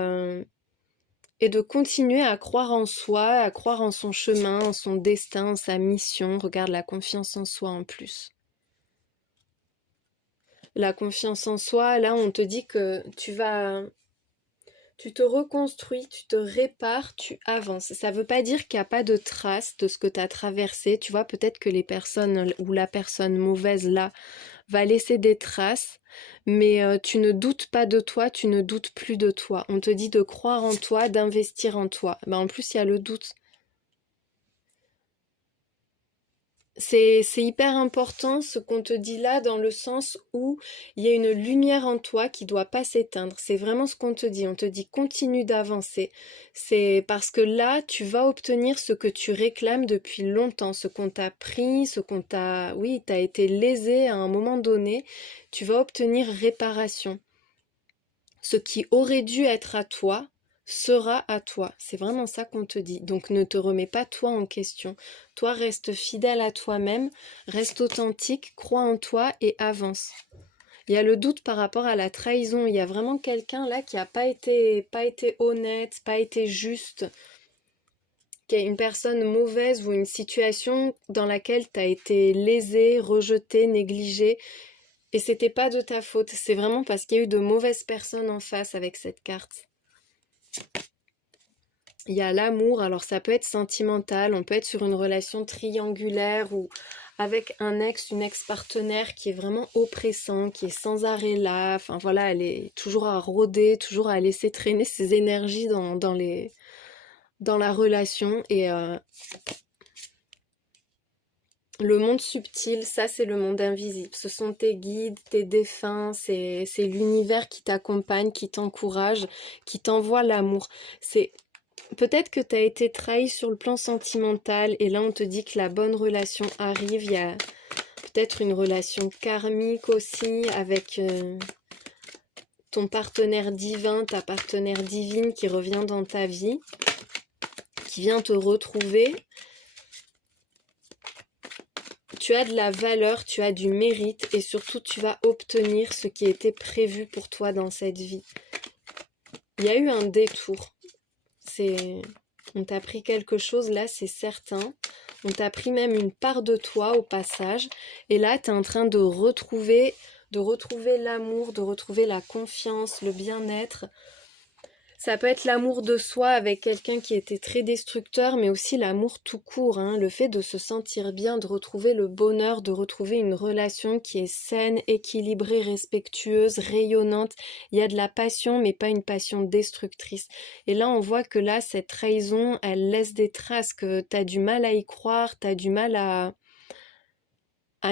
de continuer à croire en soi, à croire en son chemin, en son destin, en sa mission. Regarde la confiance en soi en plus. La confiance en soi, là on te dit que tu te reconstruis, tu te répares, tu avances. Ça ne veut pas dire qu'il n'y a pas de traces de ce que tu as traversé. Tu vois, peut-être que les personnes ou la personne mauvaise là va laisser des traces, mais tu ne doutes pas de toi, tu ne doutes plus de toi. On te dit de croire en toi, d'investir en toi. Ben, en plus, il y a le doute. C'est hyper important ce qu'on te dit là dans le sens où il y a une lumière en toi qui doit pas s'éteindre. C'est vraiment ce qu'on te dit. On te dit continue d'avancer. C'est parce que là, tu vas obtenir ce que tu réclames depuis longtemps, ce qu'on t'a pris, oui, t'as été lésé à un moment donné. Tu vas obtenir réparation. Ce qui aurait dû être à toi sera à toi. C'est vraiment ça qu'on te dit. Donc ne te remets pas toi en question. Toi, reste fidèle à toi-même, reste authentique, crois en toi et avance. Il y a le doute par rapport à la trahison. Il y a vraiment quelqu'un là qui n'a pas été honnête, pas été juste, qui est une personne mauvaise ou une situation dans laquelle tu as été lésé, rejeté, négligé. Et c'était pas de ta faute. C'est vraiment parce qu'il y a eu de mauvaises personnes en face avec cette carte. Il y a l'amour, alors ça peut être sentimental, on peut être sur une relation triangulaire ou avec un ex, une ex-partenaire qui est vraiment oppressant, qui est sans arrêt là, enfin voilà, elle est toujours à rôder, toujours à laisser traîner ses énergies dans la relation et le monde subtil, ça c'est le monde invisible, ce sont tes guides, tes défunts, c'est l'univers qui t'accompagne, qui t'encourage, qui t'envoie l'amour. Peut-être que tu as été trahi sur le plan sentimental et là on te dit que la bonne relation arrive. Il y a peut-être une relation karmique aussi avec ton partenaire divin, ta partenaire divine qui revient dans ta vie, qui vient te retrouver. Tu as de la valeur, tu as du mérite et surtout tu vas obtenir ce qui était prévu pour toi dans cette vie. Il y a eu un détour. On t'a pris quelque chose là, c'est certain. On t'a pris même une part de toi au passage. Et là, tu es en train de de retrouver l'amour, de retrouver la confiance, le bien-être. Ça peut être l'amour de soi avec quelqu'un qui était très destructeur, mais aussi l'amour tout court, hein, le fait de se sentir bien, de retrouver le bonheur, de retrouver une relation qui est saine, équilibrée, respectueuse, rayonnante. Il y a de la passion, mais pas une passion destructrice. Et là, on voit que là, cette trahison, elle laisse des traces, que t'as du mal à y croire, t'as du mal à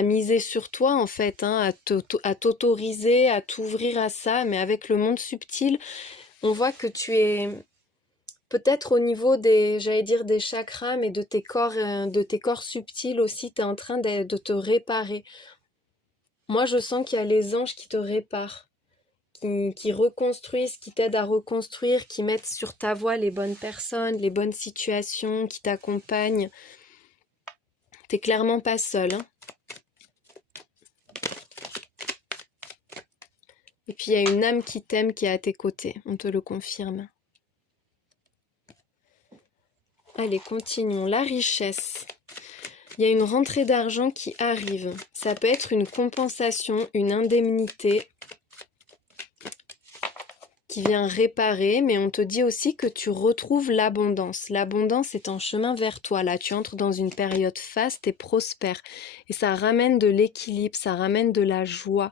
miser sur toi en fait, hein, à t'autoriser, à t'ouvrir à ça, mais avec le monde subtil, on voit que tu es peut-être au niveau des, j'allais dire des chakras, mais de tes corps subtils aussi, tu es en train de te réparer. Moi, je sens qu'il y a les anges qui te réparent, qui reconstruisent, qui t'aident à reconstruire, qui mettent sur ta voie les bonnes personnes, les bonnes situations, qui t'accompagnent. T'es clairement pas seul, hein. Et puis il y a une âme qui t'aime qui est à tes côtés, on te le confirme. Allez, continuons. La richesse. Il y a une rentrée d'argent qui arrive. Ça peut être une compensation, une indemnité qui vient réparer, mais on te dit aussi que tu retrouves l'abondance. L'abondance est en chemin vers toi. Là, tu entres dans une période faste et prospère. Et ça ramène de l'équilibre, ça ramène de la joie.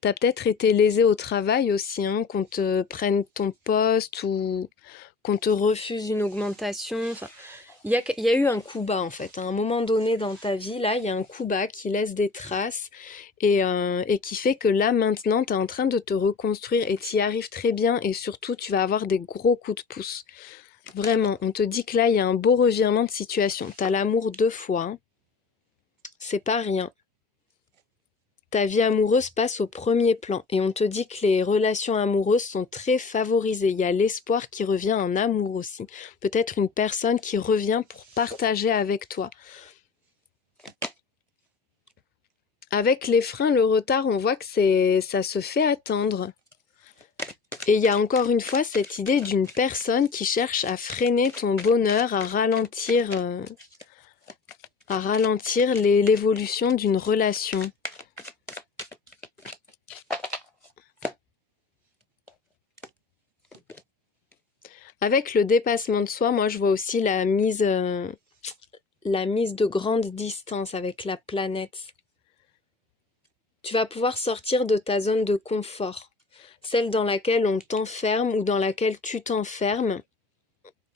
T'as peut-être été lésé au travail aussi, hein, qu'on te prenne ton poste ou qu'on te refuse une augmentation. Enfin, il y a eu un coup bas en fait. À un moment donné dans ta vie, là, il y a un coup bas qui laisse des traces et qui fait que là, maintenant, tu es en train de te reconstruire et tu y arrives très bien et surtout, tu vas avoir des gros coups de pouce. Vraiment, on te dit que là, il y a un beau revirement de situation. Tu as l'amour 2 fois, hein. C'est pas rien. Ta vie amoureuse passe au premier plan et on te dit que les relations amoureuses sont très favorisées. Il y a l'espoir qui revient en amour aussi. Peut-être une personne qui revient pour partager avec toi. Avec les freins, le retard, on voit que ça se fait attendre. Et il y a encore une fois cette idée d'une personne qui cherche à freiner ton bonheur, à ralentir l'évolution d'une relation. Avec le dépassement de soi, moi je vois aussi la mise de grande distance avec la planète. Tu vas pouvoir sortir de ta zone de confort, celle dans laquelle on t'enferme ou dans laquelle tu t'enfermes.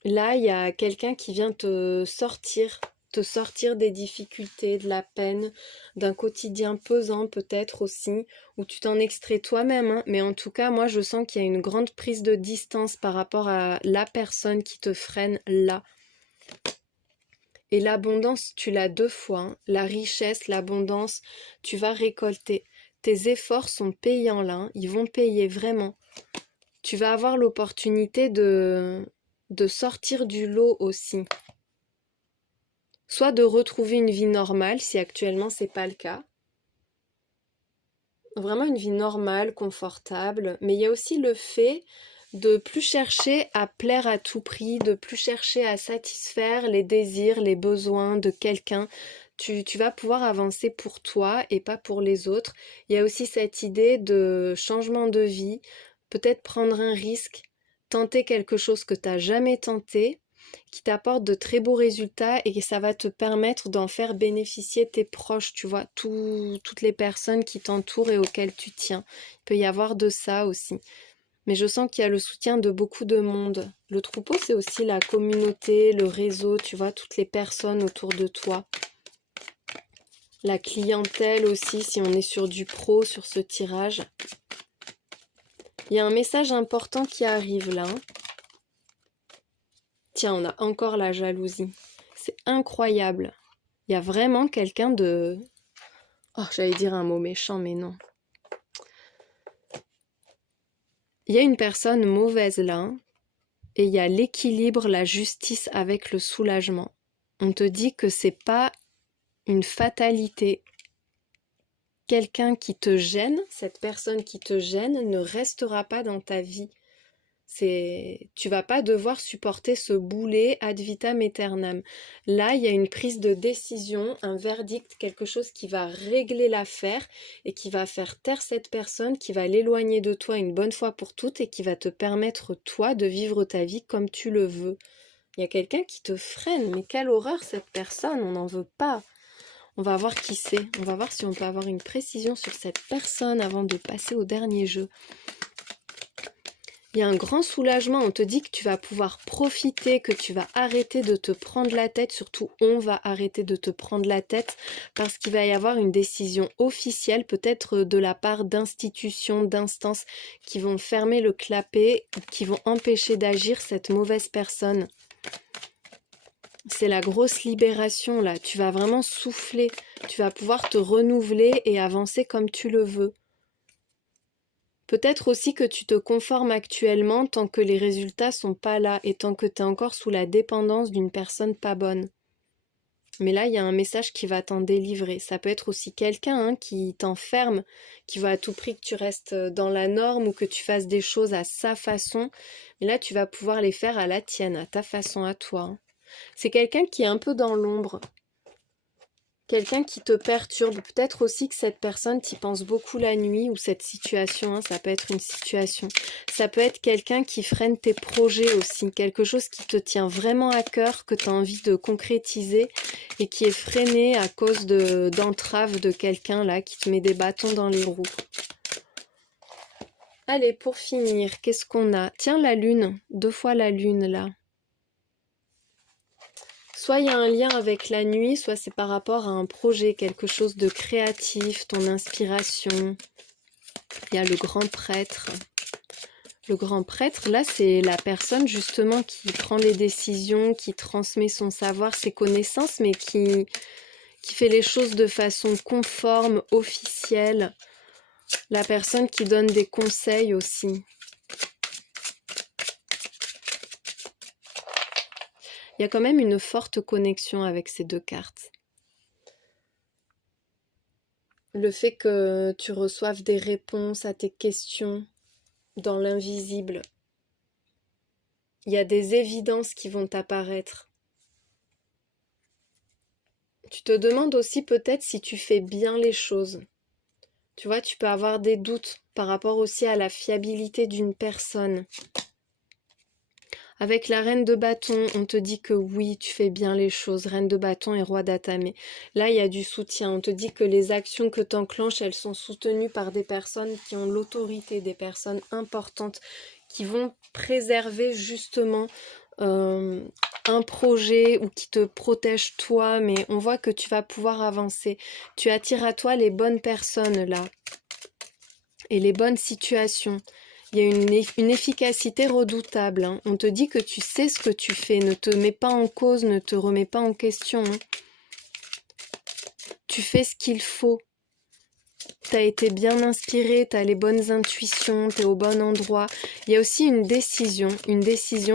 Là, il y a quelqu'un qui vient te sortir des difficultés, de la peine, d'un quotidien pesant peut-être aussi, où tu t'en extrais toi-même, hein. Mais en tout cas, moi je sens qu'il y a une grande prise de distance par rapport à la personne qui te freine là. Et l'abondance, tu l'as 2 fois, hein. La richesse, l'abondance, tu vas récolter. Tes efforts sont payants là, hein. Ils vont payer vraiment. Tu vas avoir l'opportunité de sortir du lot aussi. Soit de retrouver une vie normale, si actuellement c'est pas le cas. Vraiment une vie normale, confortable. Mais il y a aussi le fait de plus chercher à plaire à tout prix, de plus chercher à satisfaire les désirs, les besoins de quelqu'un. Tu vas pouvoir avancer pour toi et pas pour les autres. Il y a aussi cette idée de changement de vie, peut-être prendre un risque, tenter quelque chose que tu n'as jamais tenté, qui t'apporte de très beaux résultats et ça va te permettre d'en faire bénéficier tes proches, tu vois, toutes les personnes qui t'entourent et auxquelles tu tiens. Il peut y avoir de ça aussi. Mais je sens qu'il y a le soutien de beaucoup de monde. Le troupeau, c'est aussi la communauté, le réseau, tu vois, toutes les personnes autour de toi. La clientèle aussi, si on est sur du pro, sur ce tirage. Il y a un message important qui arrive là. Tiens, on a encore la jalousie. C'est incroyable. Il y a vraiment quelqu'un de... Oh, j'allais dire un mot méchant, mais non. Il y a une personne mauvaise là, et il y a l'équilibre, la justice avec le soulagement. On te dit que c'est pas une fatalité. Quelqu'un qui te gêne, cette personne qui te gêne, ne restera pas dans ta vie. Tu vas pas devoir supporter ce boulet ad vitam aeternam. Là, il y a une prise de décision, un verdict, quelque chose qui va régler l'affaire et qui va faire taire cette personne, qui va l'éloigner de toi une bonne fois pour toutes et qui va te permettre, toi, de vivre ta vie comme tu le veux. Il y a quelqu'un qui te freine, mais quelle horreur cette personne, on n'en veut pas. On va voir qui c'est, on va voir si on peut avoir une précision sur cette personne avant de passer au dernier jeu. Il y a un grand soulagement, on te dit que tu vas pouvoir profiter, que tu vas arrêter de te prendre la tête, surtout on va arrêter de te prendre la tête parce qu'il va y avoir une décision officielle, peut-être de la part d'institutions, d'instances qui vont fermer le clapet, qui vont empêcher d'agir cette mauvaise personne. C'est la grosse libération là, tu vas vraiment souffler, tu vas pouvoir te renouveler et avancer comme tu le veux. Peut-être aussi que tu te conformes actuellement tant que les résultats sont pas là et tant que tu es encore sous la dépendance d'une personne pas bonne. Mais là, il y a un message qui va t'en délivrer. Ça peut être aussi quelqu'un qui t'enferme, qui veut à tout prix que tu restes dans la norme ou que tu fasses des choses à sa façon. Mais là, tu vas pouvoir les faire à la tienne, à ta façon, à toi. C'est quelqu'un qui est un peu dans l'ombre. Quelqu'un qui te perturbe, peut-être aussi que cette personne t'y pense beaucoup la nuit ou cette situation, ça peut être une situation. Ça peut être quelqu'un qui freine tes projets aussi, quelque chose qui te tient vraiment à cœur, que tu as envie de concrétiser et qui est freiné à cause d'entraves de quelqu'un là qui te met des bâtons dans les roues. Allez, pour finir, qu'est-ce qu'on a? Tiens, la lune, 2 fois la lune là. Soit il y a un lien avec la nuit, soit c'est par rapport à un projet, quelque chose de créatif, ton inspiration. Il y a le grand prêtre. Le grand prêtre, là, c'est la personne justement qui prend les décisions, qui transmet son savoir, ses connaissances, mais qui fait les choses de façon conforme, officielle. La personne qui donne des conseils aussi. Il y a quand même une forte connexion avec ces 2 cartes. Le fait que tu reçoives des réponses à tes questions dans l'invisible. Il y a des évidences qui vont apparaître. Tu te demandes aussi peut-être si tu fais bien les choses. Tu vois, tu peux avoir des doutes par rapport aussi à la fiabilité d'une personne. Avec la reine de bâton, on te dit que oui, tu fais bien les choses, reine de bâton et roi d'Atame. Là, il y a du soutien. On te dit que les actions que tu enclenches, elles sont soutenues par des personnes qui ont l'autorité, des personnes importantes, qui vont préserver justement un projet ou qui te protègent toi, mais on voit que tu vas pouvoir avancer. Tu attires à toi les bonnes personnes là et les bonnes situations. Il y a une efficacité redoutable. Hein. On te dit que tu sais ce que tu fais. Ne te mets pas en cause, ne te remets pas en question. Hein. Tu fais ce qu'il faut. T'as été bien inspiré, t'as les bonnes intuitions, t'es au bon endroit. Il y a aussi une décision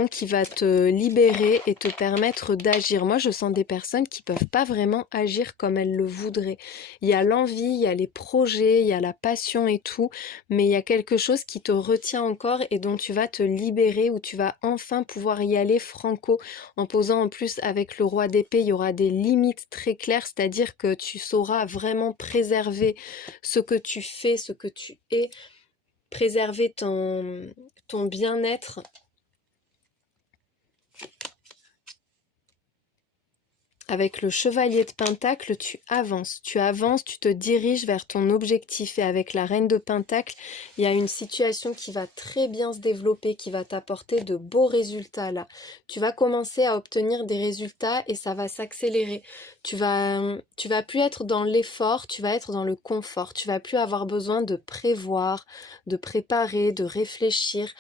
qui va te libérer et te permettre d'agir. Moi, je sens des personnes qui peuvent pas vraiment agir comme elles le voudraient. Il y a l'envie, il y a les projets, il y a la passion et tout, mais il y a quelque chose qui te retient encore et dont tu vas te libérer, où tu vas enfin pouvoir y aller franco, en posant en plus avec le roi d'épée, il y aura des limites très claires, c'est-à-dire que tu sauras vraiment préserver ce que tu fais, ce que tu es, préserver ton bien-être. Avec le chevalier de Pentacle, tu avances, tu te diriges vers ton objectif. Et avec la reine de Pentacle, il y a une situation qui va très bien se développer, qui va t'apporter de beaux résultats là. Tu vas commencer à obtenir des résultats et ça va s'accélérer. Tu vas plus être dans l'effort, tu vas être dans le confort. Tu vas plus avoir besoin de prévoir, de préparer, de réfléchir.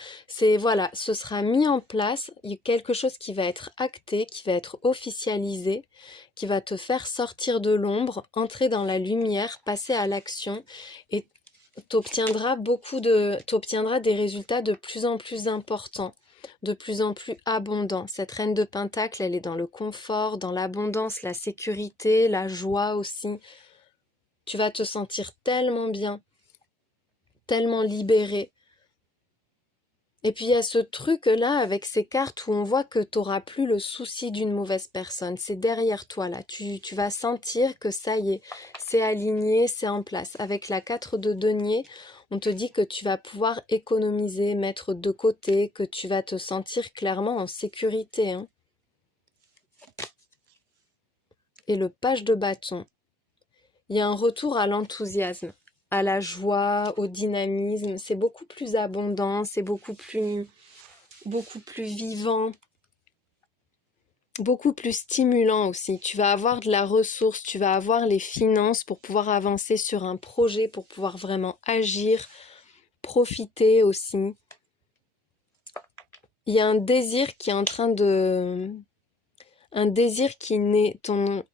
Voilà, ce sera mis en place, il y a quelque chose qui va être acté, qui va être officialisé, qui va te faire sortir de l'ombre, entrer dans la lumière, passer à l'action et t'obtiendras des résultats de plus en plus importants, de plus en plus abondants. Cette reine de Pentacle, elle est dans le confort, dans l'abondance, la sécurité, la joie aussi. Tu vas te sentir tellement bien, tellement libéré. Et puis il y a ce truc-là avec ces cartes où on voit que tu n'auras plus le souci d'une mauvaise personne. C'est derrière toi là. Tu vas sentir que ça y est, c'est aligné, c'est en place. Avec la 4 de denier, on te dit que tu vas pouvoir économiser, mettre de côté, que tu vas te sentir clairement en sécurité, hein. Et le page de bâton. Il y a un retour à l'enthousiasme, à la joie, au dynamisme. C'est beaucoup plus abondant, c'est beaucoup plus vivant, beaucoup plus stimulant aussi. Tu vas avoir de la ressource, tu vas avoir les finances pour pouvoir avancer sur un projet, pour pouvoir vraiment agir, profiter aussi. Il y a un désir qui est en train de... Un désir qui naît,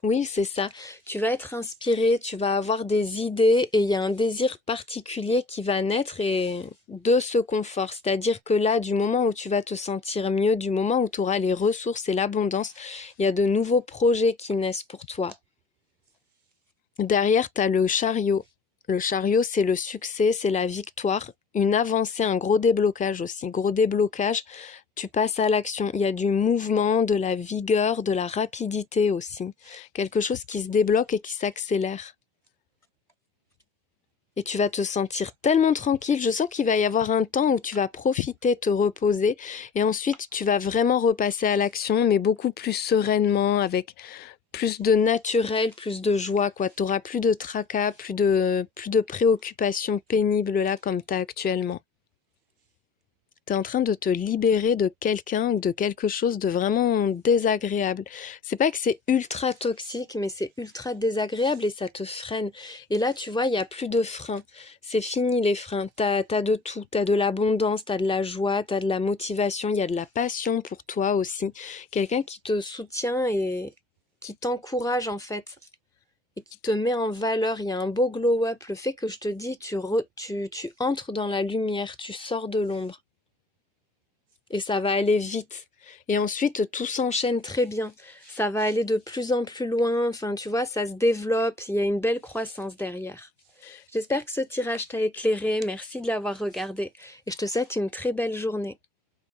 oui, c'est ça. Tu vas être inspiré, tu vas avoir des idées et il y a un désir particulier qui va naître et de ce confort. C'est-à-dire que là, du moment où tu vas te sentir mieux, du moment où tu auras les ressources et l'abondance, il y a de nouveaux projets qui naissent pour toi. Derrière, tu as le chariot. Le chariot, c'est le succès, c'est la victoire, une avancée, un gros déblocage aussi. Gros déblocage, tu passes à l'action. Il y a du mouvement, de la vigueur, de la rapidité aussi. Quelque chose qui se débloque et qui s'accélère. Et tu vas te sentir tellement tranquille. Je sens qu'il va y avoir un temps où tu vas profiter, te reposer. Et ensuite, tu vas vraiment repasser à l'action, mais beaucoup plus sereinement, avec plus de naturel, plus de joie, quoi. T'auras plus de tracas, plus de préoccupations pénibles là comme t'as actuellement. T'es en train de te libérer de quelqu'un ou de quelque chose de vraiment désagréable. C'est pas que c'est ultra toxique, mais c'est ultra désagréable et ça te freine. Et là, tu vois, il y a plus de freins. C'est fini les freins. T'as de tout. T'as de l'abondance, t'as de la joie, t'as de la motivation, il y a de la passion pour toi aussi. Quelqu'un qui te soutient et qui t'encourage en fait et qui te met en valeur. Il y a un beau glow-up. Le fait que je te dis, tu entres dans la lumière, tu sors de l'ombre. Et ça va aller vite. Et ensuite, tout s'enchaîne très bien. Ça va aller de plus en plus loin. Enfin, tu vois, ça se développe. Il y a une belle croissance derrière. J'espère que ce tirage t'a éclairé. Merci de l'avoir regardé. Et je te souhaite une très belle journée.